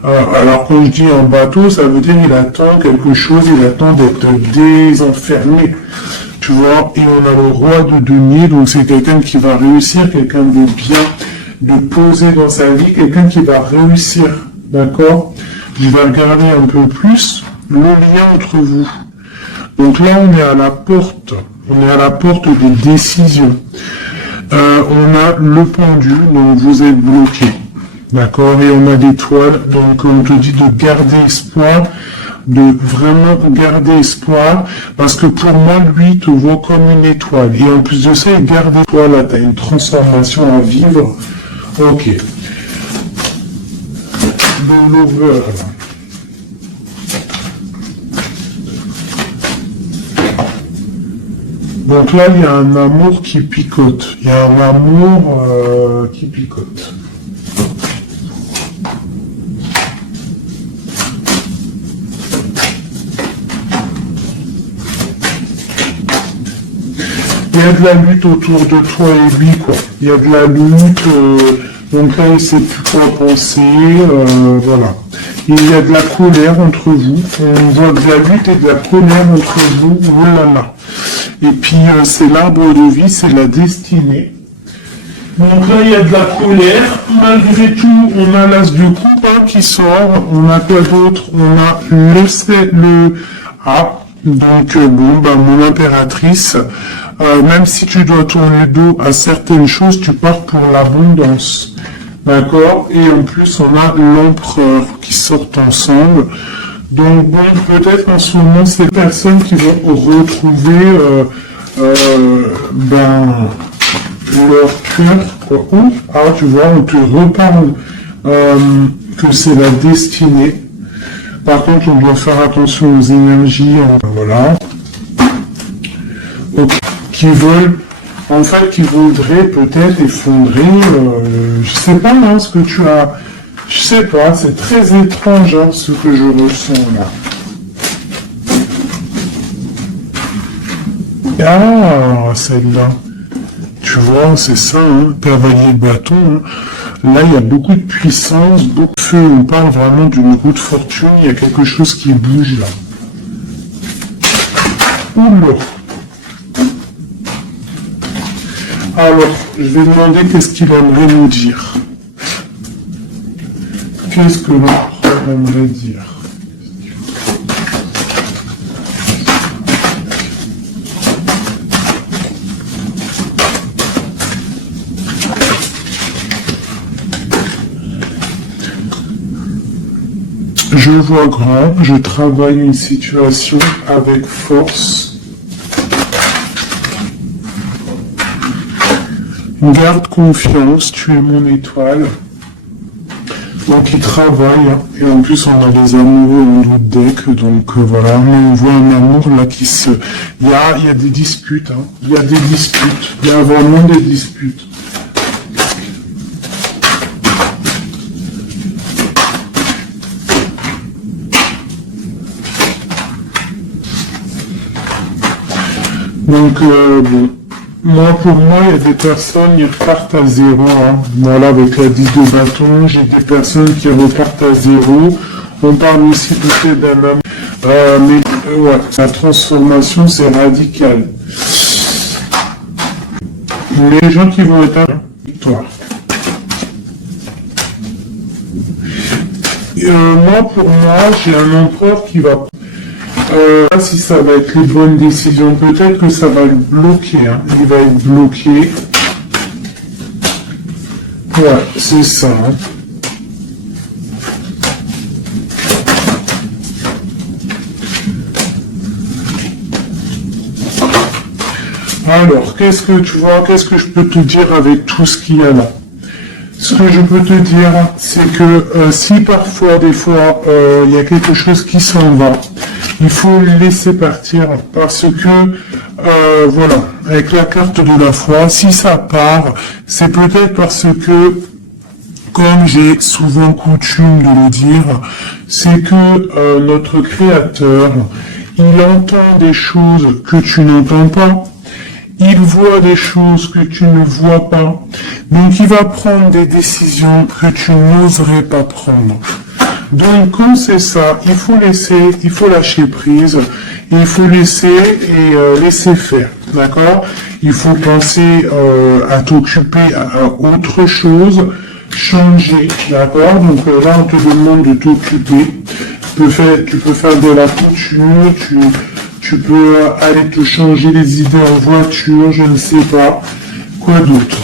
Alors quand je dis un bateau, ça veut dire il attend quelque chose, il attend d'être désenfermé. Tu vois, et on a le roi de denier, donc c'est quelqu'un qui va réussir, quelqu'un de bien, de poser dans sa vie, quelqu'un qui va réussir. D'accord? Je vais regarder un peu plus le lien entre vous. Donc là, on est à la porte. On est à la porte des décisions. On a le pendule, donc vous êtes bloqué. D'accord? Et on a l'étoile, donc on te dit de garder espoir, de vraiment garder espoir, parce que pour moi, lui, te voit comme une étoile. Et en plus de ça, il garde l'étoile, là, tu as une transformation à vivre. Ok. Dans l'over, donc là, il y a un amour qui picote. Il y a un amour qui picote. Il y a de la lutte autour de toi et lui, quoi. Il y a de la lutte, donc là, il ne sait plus quoi penser, voilà. Il y a de la colère entre vous. On voit de la lutte et de la colère entre vous. Oh là là. Et puis, c'est l'arbre de vie, c'est la destinée. Donc là, il y a de la colère. Malgré tout, on a l'as de coupe hein, qui sort. On a quoi d'autre? On a le A. Donc, bon, bah, mon impératrice, même si tu dois tourner le dos à certaines choses, tu pars pour l'abondance. D'accord? Et en plus, on a l'empereur qui sortent ensemble. Donc, bon, peut-être en ce moment, c'est des personnes qui vont retrouver, leur cœur. Ah, tu vois, on te reparle que c'est la destinée. Par contre, on doit faire attention aux énergies, voilà, qui veulent, en fait, qui voudraient peut-être effondrer, je sais pas, hein, ce que tu as, je sais pas, c'est très étrange, hein, ce que je ressens là. Ah, celle-là. Tu vois, c'est ça, hein, cavalier de bâton. Hein. Là, il y a beaucoup de puissance, beaucoup de feu. On parle vraiment d'une roue de fortune. Il y a quelque chose qui bouge là. Oula. Alors, je vais demander qu'est-ce qu'il aimerait nous dire. Qu'est-ce que l'empereur aimerait dire? Je vois grand, je travaille une situation avec force. Garde confiance, tu es mon étoile. Donc il travaille, hein. Et en plus on a les amoureux en l'autre deck, donc voilà, on voit un amour là qui se... Il y a des disputes, hein. Il y a des disputes, il y a vraiment des disputes. Donc, bon, pour moi, il y a des personnes qui repartent à zéro. Hein. Voilà, avec la 10 de bâton, j'ai des personnes qui repartent à zéro. On parle aussi peut-être d'un homme. Mais ouais, la transformation, c'est radical. Les gens qui vont être à victoire. Pour moi, j'ai un empereur qui va... si ça va être les bonnes décisions, peut-être que ça va le bloquer, hein. Il va être bloqué. Ouais, c'est ça. Hein. Alors, qu'est-ce que tu vois, qu'est-ce que je peux te dire avec tout ce qu'il y a là? Ce que je peux te dire, c'est que si parfois, des fois, il y a quelque chose qui s'en va, il faut le laisser partir parce que, voilà, avec la carte de la foi, si ça part, c'est peut-être parce que, comme j'ai souvent coutume de le dire, c'est que notre Créateur, il entend des choses que tu n'entends pas. Il voit des choses que tu ne vois pas. Donc il va prendre des décisions que tu n'oserais pas prendre. Donc quand c'est ça, il faut lâcher prise, il faut laisser et laisser faire. D'accord? Il faut penser à t'occuper à autre chose, changer. D'accord? Donc là on te demande de t'occuper. Tu peux faire de la couture, tu peux aller te changer les idées en voiture, je ne sais pas. Quoi d'autre?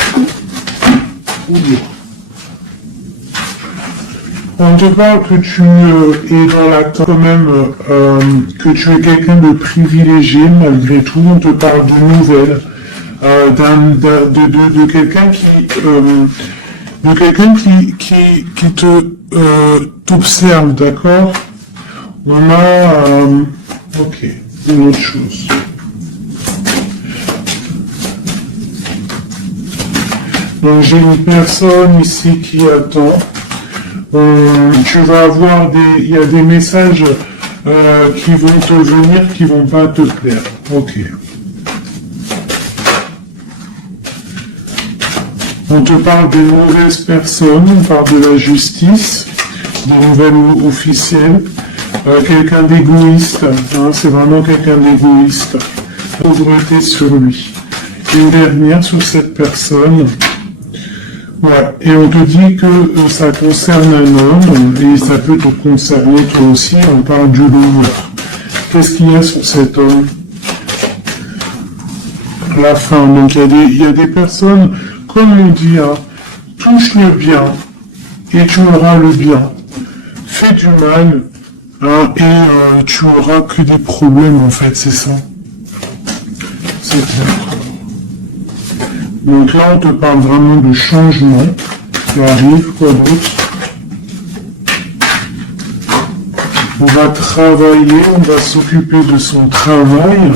On te parle que tu es dans l'attente quand même, que tu es quelqu'un de privilégié malgré tout. On te parle de nouvelles, de quelqu'un qui t'observe, d'accord? On a... ok. Une autre chose. Donc j'ai une personne ici qui attend. Tu vas avoir il y a des messages qui vont te venir, qui vont pas te plaire. Ok. On te parle des mauvaises personnes, on parle de la justice, des nouvelles officielles. Quelqu'un d'égoïste, hein, c'est vraiment quelqu'un d'égoïste. Pauvreté sur lui. Une dernière sur cette personne. Ouais, et on te dit que ça concerne un homme, et ça peut te concerner toi aussi, on parle du lover. Qu'est-ce qu'il y a sur cet homme? La fin, donc il y a des personnes, comme on dit, hein, touche le bien, et tu auras le bien. Fais du mal, hein, et tu auras que des problèmes, en fait, c'est ça. C'est clair. Donc là, on te parle vraiment de changement qui arrive, quoi d'autre? On va travailler, on va s'occuper de son travail.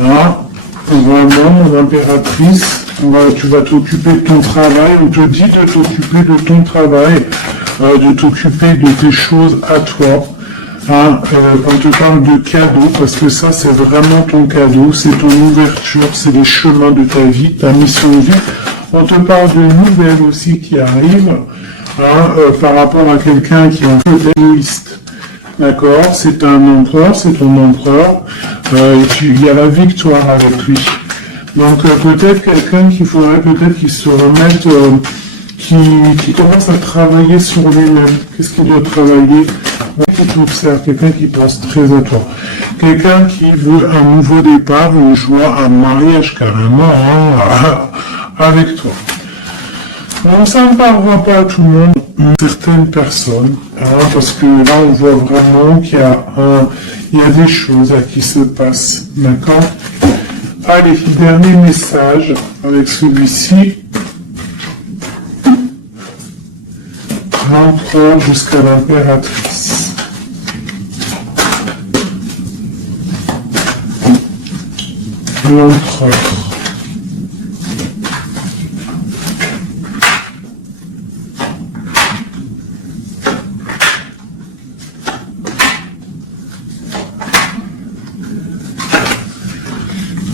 Là, vraiment, mon impératrice, tu vas t'occuper de ton travail. On te dit de t'occuper de ton travail, de t'occuper de tes choses à toi. Hein, on te parle de cadeau, parce que ça, c'est vraiment ton cadeau, c'est ton ouverture, c'est les chemins de ta vie, ta mission de vie. On te parle de nouvelles aussi qui arrivent, hein, par rapport à quelqu'un qui est un peu égoïste. D'accord? C'est un empereur, c'est ton empereur, et il y a la victoire avec lui. Donc peut-être quelqu'un qu'il faudrait peut-être qu'il se remette, qui commence à travailler sur lui-même. Qu'est-ce qu'il doit travailler? Qui t'observe, quelqu'un qui pense très à toi. Quelqu'un qui veut un nouveau départ, une joie, un mariage carrément, hein, avec toi. Donc ça ne parlera pas à tout le monde, certaines personnes, hein, parce que là on voit vraiment qu'il y a des choses qui se passent. D'accord? Allez, dernier message avec celui-ci. L'empereur jusqu'à l'impératrice. L'empereur.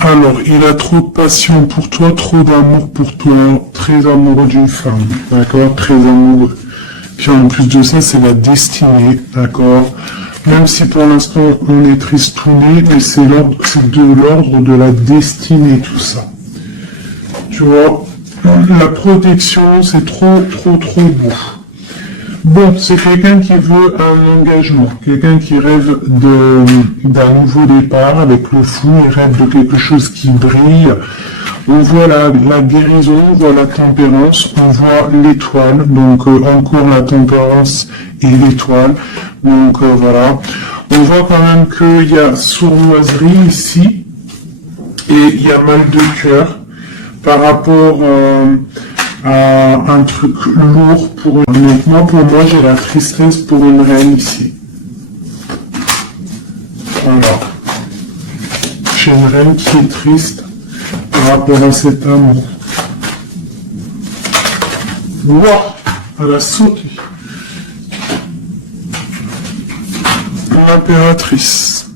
Alors, il a trop de passion pour toi, trop d'amour pour toi, très amoureux d'une femme, d'accord? Très amoureux. Puis en plus de ça, c'est la destinée, d'accord? Même si pour l'instant on est tristouné, mais c'est de l'ordre de la destinée, tout ça. Tu vois, la protection, c'est trop beau. Bon, c'est quelqu'un qui veut un engagement, quelqu'un qui rêve d'un nouveau départ avec le fou, il rêve de quelque chose qui brille. On voit la guérison, on voit la tempérance, on voit l'étoile, donc encore la tempérance et l'étoile. Donc voilà, on voit quand même qu'il y a sournoiserie ici et il y a mal de cœur par rapport à un truc lourd pour une. Honnêtement, pour moi, j'ai la tristesse pour une reine ici. Voilà. J'ai une reine qui est triste par rapport à cet amour. Wow, elle a sauté. L'impératrice.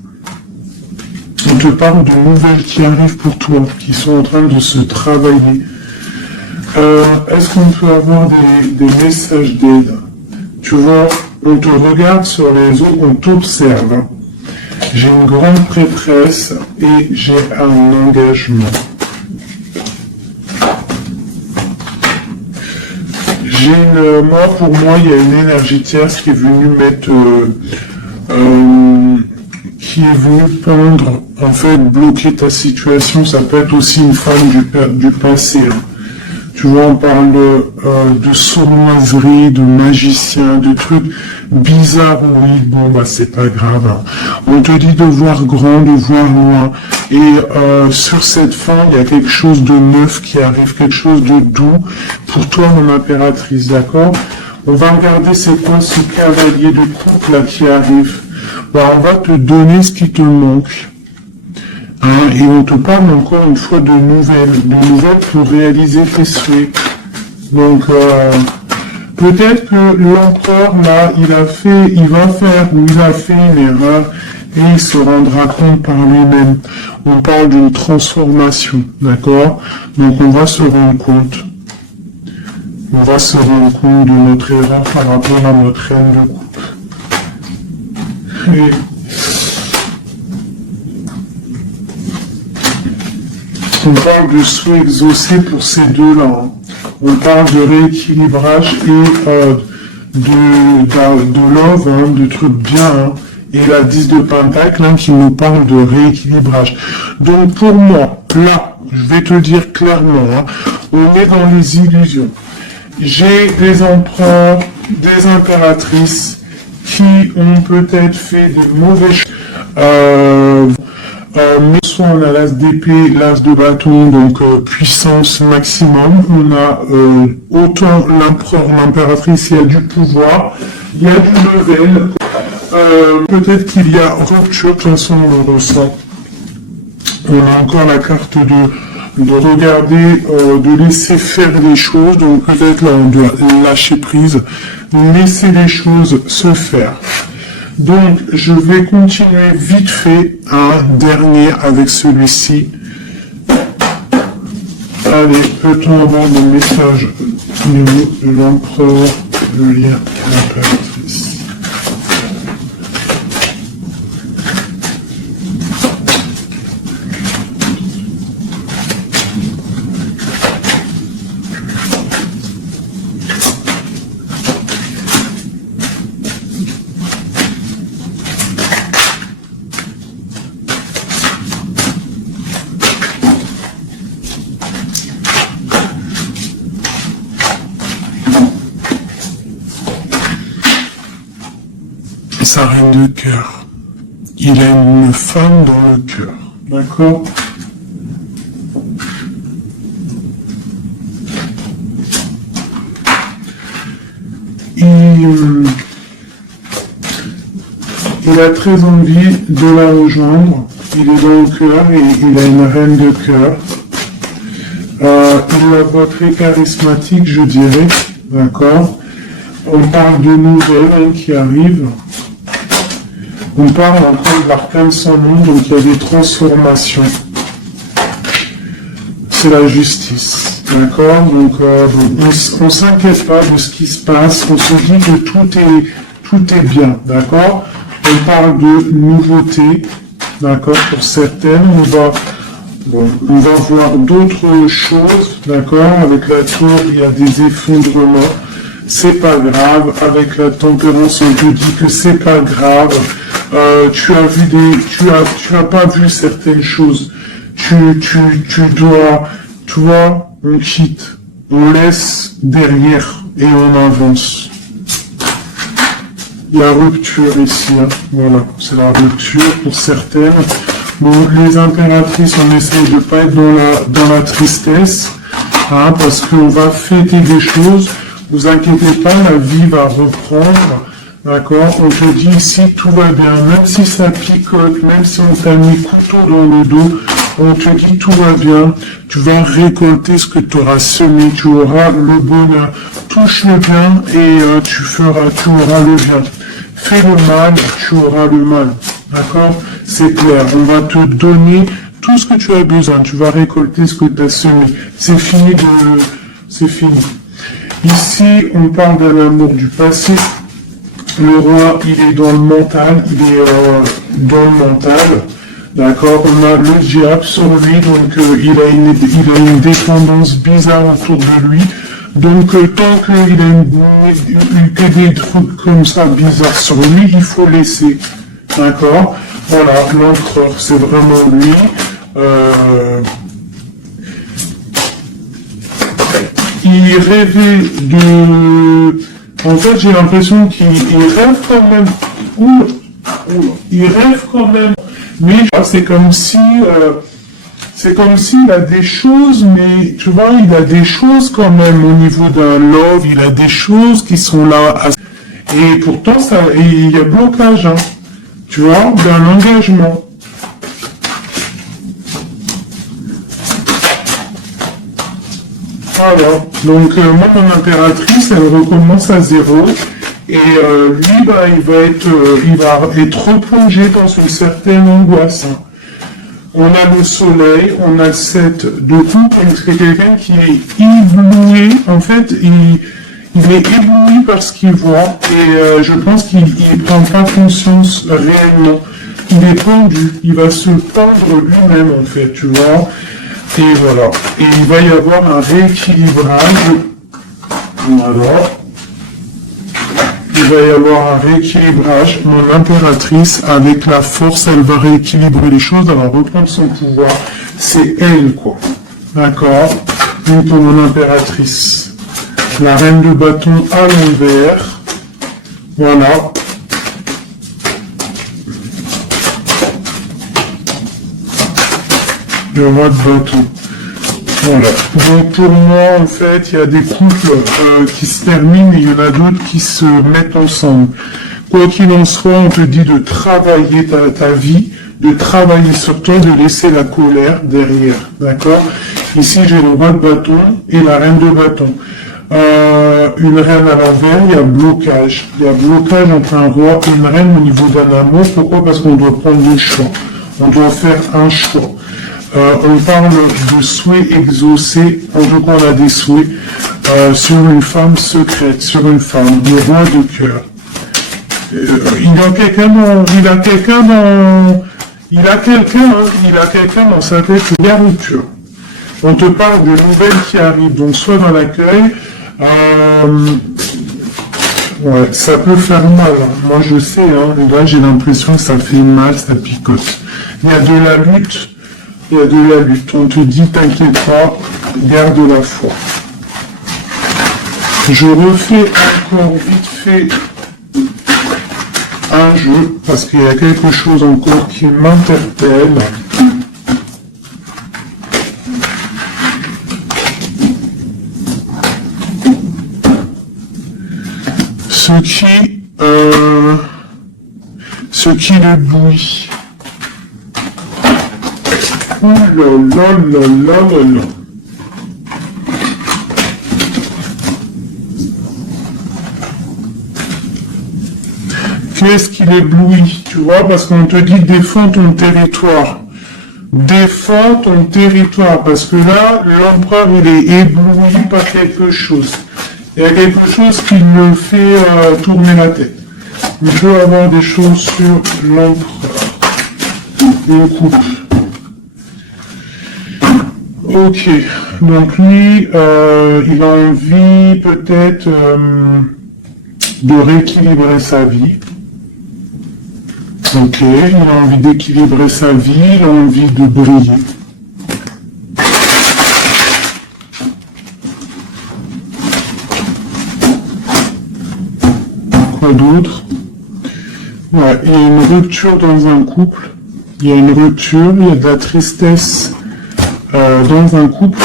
On te parle de nouvelles qui arrivent pour toi, qui sont en train de se travailler. Est-ce qu'on peut avoir des messages d'aide? Tu vois, on te regarde sur les eaux, on t'observe. J'ai une grande prêtresse et j'ai un engagement. Pour moi, il y a une énergie tierce qui est venue qui est venue peindre, en fait, bloquer ta situation. Ça peut être aussi une femme du passé. Hein. Tu vois, on parle de sournoiserie, de magicien, de trucs bizarres. Oui, bon, bah c'est pas grave. Hein. On te dit de voir grand, de voir loin. Et sur cette fin, il y a quelque chose de neuf qui arrive, quelque chose de doux pour toi, mon impératrice, d'accord? On va regarder c'est quoi ce cavalier de coupe là qui arrive. Bah, on va te donner ce qui te manque. Hein, et on te parle encore une fois de nouvelles pour réaliser tes souhaits. Donc, peut-être que l'empereur, là, il a fait une erreur et il se rendra compte par lui-même. On parle d'une transformation, d'accord? Donc, on va se rendre compte. On va se rendre compte de notre erreur par rapport à notre reine de coupe. Et on parle de souhaits exaucés pour ces deux-là. Hein. on parle de rééquilibrage et de love, hein, de trucs bien, hein. Et la 10 de Pentacle hein, qui nous parle de rééquilibrage. Donc pour moi, là, je vais te dire clairement, hein, on est dans les illusions. J'ai des empereurs, des impératrices qui ont peut-être fait des mauvais choses. Mais soit on a l'as d'épée, l'as de bâton, donc puissance maximum. On a autant l'empereur, l'impératrice, il y a du pouvoir, il y a du level. Peut-être qu'il y a rupture, de toute façon on le ressent. On a encore la carte de regarder, de laisser faire les choses, donc peut-être là on doit lâcher prise, laisser les choses se faire. Donc je vais continuer vite fait un dernier avec celui-ci. Allez, peut-on avoir le message de l'empereur, le lien et l'impératrice. Sa reine de cœur. Il a une femme dans le cœur. D'accord? Il a très envie de la rejoindre. Il est dans le cœur et il a une reine de cœur. Il la voit très charismatique, je dirais. D'accord? On parle de nouvelles qui arrivent. On parle encore de l'arcane sans nom, donc il y a des transformations. C'est la justice, d'accord? Donc on s'inquiète pas de ce qui se passe, on se dit que tout est bien, d'accord? On parle de nouveautés, d'accord? Pour certaines, on va voir d'autres choses, d'accord? Avec la tour, il y a des effondrements. C'est pas grave, avec la tempérance, on te dit que c'est pas grave. Tu as pas vu certaines choses. Tu dois, toi, on quitte, on laisse derrière et on avance. La rupture ici, hein. Voilà, c'est la rupture pour certaines. Bon, les impératrices, on essaie de pas être dans la tristesse, hein, parce qu'on va fêter des choses. Vous inquiétez pas, la vie va reprendre. D'accord? On te dit ici, tout va bien, même si ça picote, même si on t'a mis couteau dans le dos, on te dit tout va bien, tu vas récolter ce que tu auras semé, tu auras le bonheur, touche le bien et tu auras le bien. Fais le mal, tu auras le mal. D'accord? C'est clair, on va te donner tout ce que tu as besoin, tu vas récolter ce que tu as semé. C'est fini. Ici, on parle de l'amour du passé. Le roi, il est dans le mental, d'accord, on a le diable sur lui, donc il a une dépendance bizarre autour de lui, donc tant qu'il a des trucs comme ça bizarres sur lui, il faut laisser, d'accord, voilà, l'empereur, c'est vraiment lui, il rêvait de... En fait, j'ai l'impression qu'il rêve quand même. Il rêve quand même. Mais c'est comme si il a des choses, mais tu vois, il a des choses quand même au niveau d'un love. Il a des choses qui sont là. Et pourtant, il y a blocage, hein, tu vois, d'un engagement. Voilà, donc moi mon impératrice elle recommence à zéro et lui bah, il va être replongé dans une certaine angoisse. Hein. On a le soleil, on a le 7 de coupe, c'est quelqu'un qui est ébloui, en fait il est ébloui par ce qu'il voit et je pense qu'il ne prend pas conscience réellement. Il est pendu, il va se pendre lui-même en fait, tu vois. Et voilà. Et il va y avoir un rééquilibrage Alors, il va y avoir un rééquilibrage. Mon impératrice, avec la force, elle va rééquilibrer les choses, elle va reprendre son pouvoir. C'est elle, quoi. D'accord? Donc, pour mon impératrice, la reine de bâton à l'envers. Voilà. Le roi de bâton. Voilà. Donc pour moi, en fait, il y a des couples qui se terminent et il y en a d'autres qui se mettent ensemble. Quoi qu'il en soit, on te dit de travailler ta vie, de travailler sur toi, de laisser la colère derrière. D'accord? Ici, j'ai le roi de bâton et la reine de bâton. Une reine à l'envers, il y a blocage. Il y a blocage entre un roi et une reine au niveau d'un amour. Pourquoi? Parce qu'on doit prendre le choix. On doit faire un choix. On parle de souhaits exaucés, en tout cas on a des souhaits sur une femme secrète, sur une femme, le roi de cœur. Il a quelqu'un dans sa tête, il y a rupture. On te parle de nouvelles qui arrivent, donc soit dans l'accueil, ouais, ça peut faire mal. Moi je sais, là j'ai l'impression que ça fait mal, ça picote. Il y a de la lutte. Il y a de la lutte. On te dit, t'inquiète pas, garde la foi. Je refais encore vite fait un jeu, parce qu'il y a quelque chose encore qui m'interpelle. Ce qui le bouille. Oh là là là là là là. Qu'est-ce qu'il éblouit, tu vois, parce qu'on te dit défends ton territoire. Défends ton territoire, parce que là, l'empereur, il est ébloui par quelque chose. Il y a quelque chose qui me fait tourner la tête. Il peut avoir des choses sur l'empereur. Une coupe. Ok, donc lui, il a envie peut-être de rééquilibrer sa vie. Ok, il a envie d'équilibrer sa vie, il a envie de briller. Quoi d'autre? Ouais, il y a une rupture dans un couple, il y a une rupture, il y a de la tristesse dans un couple.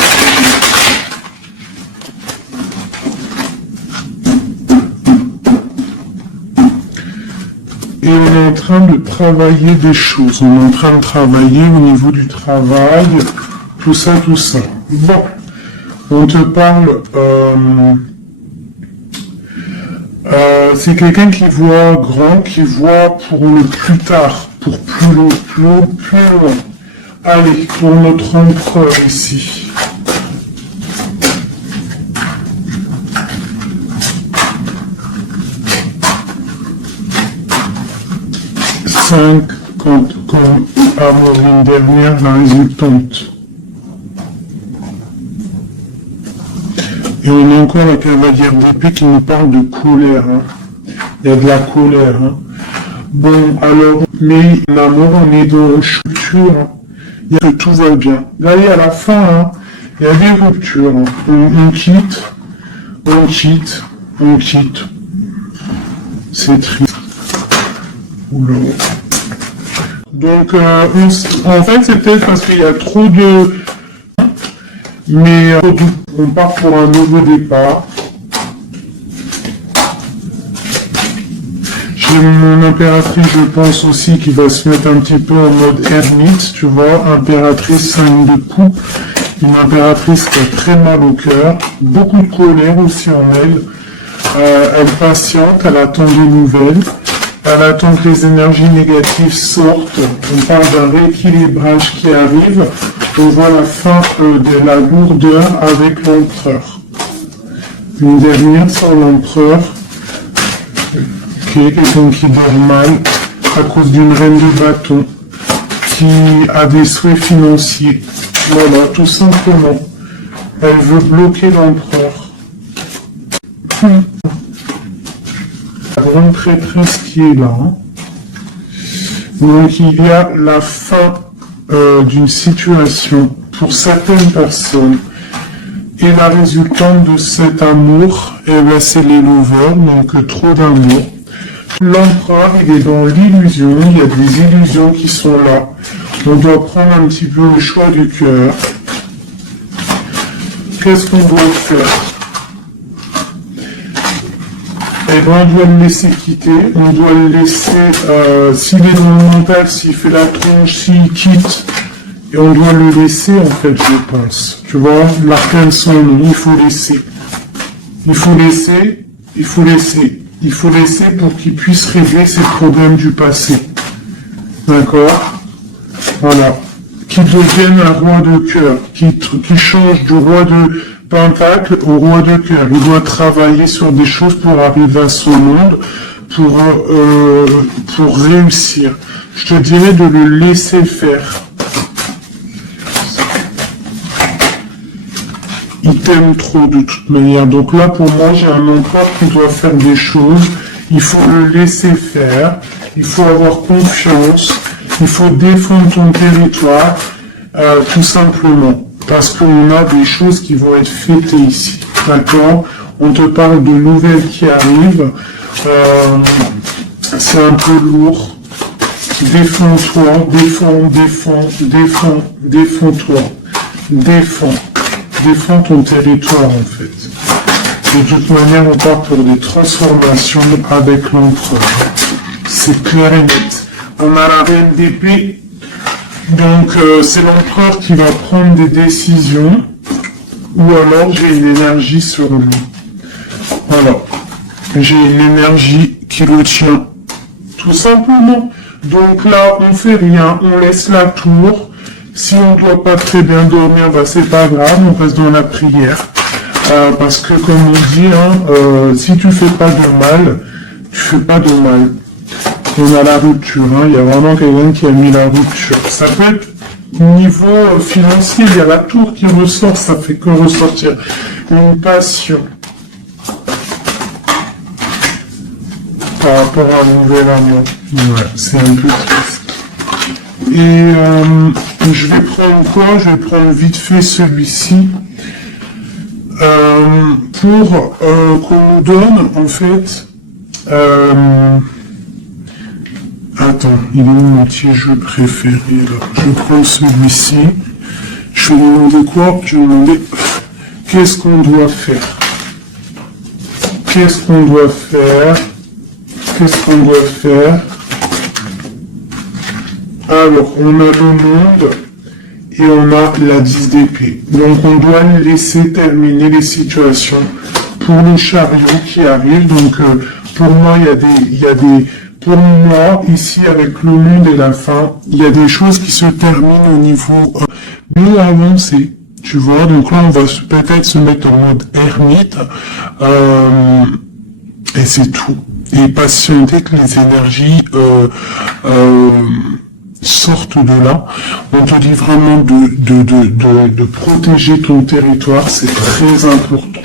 Et on est en train de travailler des choses. On est en train de travailler au niveau du travail, tout ça, tout ça. Bon, on te parle... c'est quelqu'un qui voit grand, qui voit pour le plus tard, pour plus loin. Allez, pour notre empereur ici. Cinq, comme Amorine dernière, la résultante. Et on a encore la cavalière d'épée qui nous parle de colère. Il y a de la colère. Bon, alors, mais l'amour, on est dans une rupture. Il y a que tout va bien. Là, à la fin, il y a des ruptures. On quitte. C'est triste. Oula. Donc, en fait, c'est peut-être parce qu'il y a trop de... Mais on part pour un nouveau départ. J'ai mon impératrice, je pense aussi, qui va se mettre un petit peu en mode ermite, tu vois, impératrice 5 de coupe, une impératrice qui a très mal au cœur, beaucoup de colère aussi en elle, elle patiente, elle attend des nouvelles, elle attend que les énergies négatives sortent, on parle d'un rééquilibrage qui arrive, on voit la fin de la lourdeur avec l'empereur. Une dernière sur l'empereur, quelqu'un qui dort mal à cause d'une reine de bâton qui a des souhaits financiers. Voilà, tout simplement. Elle veut bloquer l'empereur. prêtresse qui est là. Hein. Donc il y a la fin d'une situation pour certaines personnes. Et la résultante de cet amour, eh ben, c'est les lovers, donc trop d'amour. L'empereur, il est dans l'illusion, il y a des illusions qui sont là. On doit prendre un petit peu le choix du cœur. Qu'est-ce qu'on doit faire? Eh ben, on doit le laisser quitter, on doit le laisser, s'il est dans le mental, s'il fait la tronche, s'il quitte, et on doit le laisser, en fait, je pense. Tu vois, l'arcane sans nom, il faut laisser. Il faut laisser, il faut laisser. Il faut laisser pour qu'il puisse régler ses problèmes du passé. D'accord? Voilà. Qu'il devienne un roi de cœur, qu'il change du roi de pentacle au roi de cœur. Il doit travailler sur des choses pour arriver à son monde, pour réussir. Je te dirais de le laisser faire. Il t'aime trop de toute manière. Donc là, pour moi, j'ai un empereur qui doit faire des choses. Il faut le laisser faire. Il faut avoir confiance. Il faut défendre ton territoire, tout simplement. Parce qu'on a des choses qui vont être fêtées ici. D'accord? On te parle de nouvelles qui arrivent. C'est un peu lourd. Défends-toi, défends-toi. Défends ton territoire, en fait. De toute manière, on part pour des transformations avec l'empereur. C'est clair et net. On a la reine d'épée. Donc, c'est l'empereur qui va prendre des décisions. Ou alors, j'ai une énergie sur lui. Voilà. J'ai une énergie qui le tient. Tout simplement. Donc là, on fait rien. On laisse la tour. Si on ne doit pas très bien dormir, bah c'est pas grave, on reste dans la prière. Parce que comme on dit, hein, si tu fais pas de mal, tu fais pas de mal. On a la rupture, hein, il y a vraiment quelqu'un qui a mis la rupture. Ça peut être niveau financier, il y a la tour qui ressort, ça fait que ressortir une passion. Par rapport à un nouvel amour. Ouais, c'est un peu triste. Et je vais prendre quoi? Je vais prendre vite fait celui-ci pour qu'on nous donne en fait. Attends, il est où mon petit jeu préféré là? Je vais prendre celui-ci. Je vais demander quoi? Je vais demander qu'est-ce qu'on doit faire? Qu'est-ce qu'on doit faire? Qu'est-ce qu'on doit faire? Alors, on a le monde et on a la 10 d'épée. Donc, on doit laisser terminer les situations pour le chariot qui arrive. Donc, pour moi, pour moi, ici, avec le monde et la fin, il y a des choses qui se terminent au niveau mieux avancé. Tu vois, donc là, on va peut-être se mettre en mode ermite. Et c'est tout. Et patienter que les énergies sortent de là. On te dit vraiment de protéger ton territoire, c'est très important.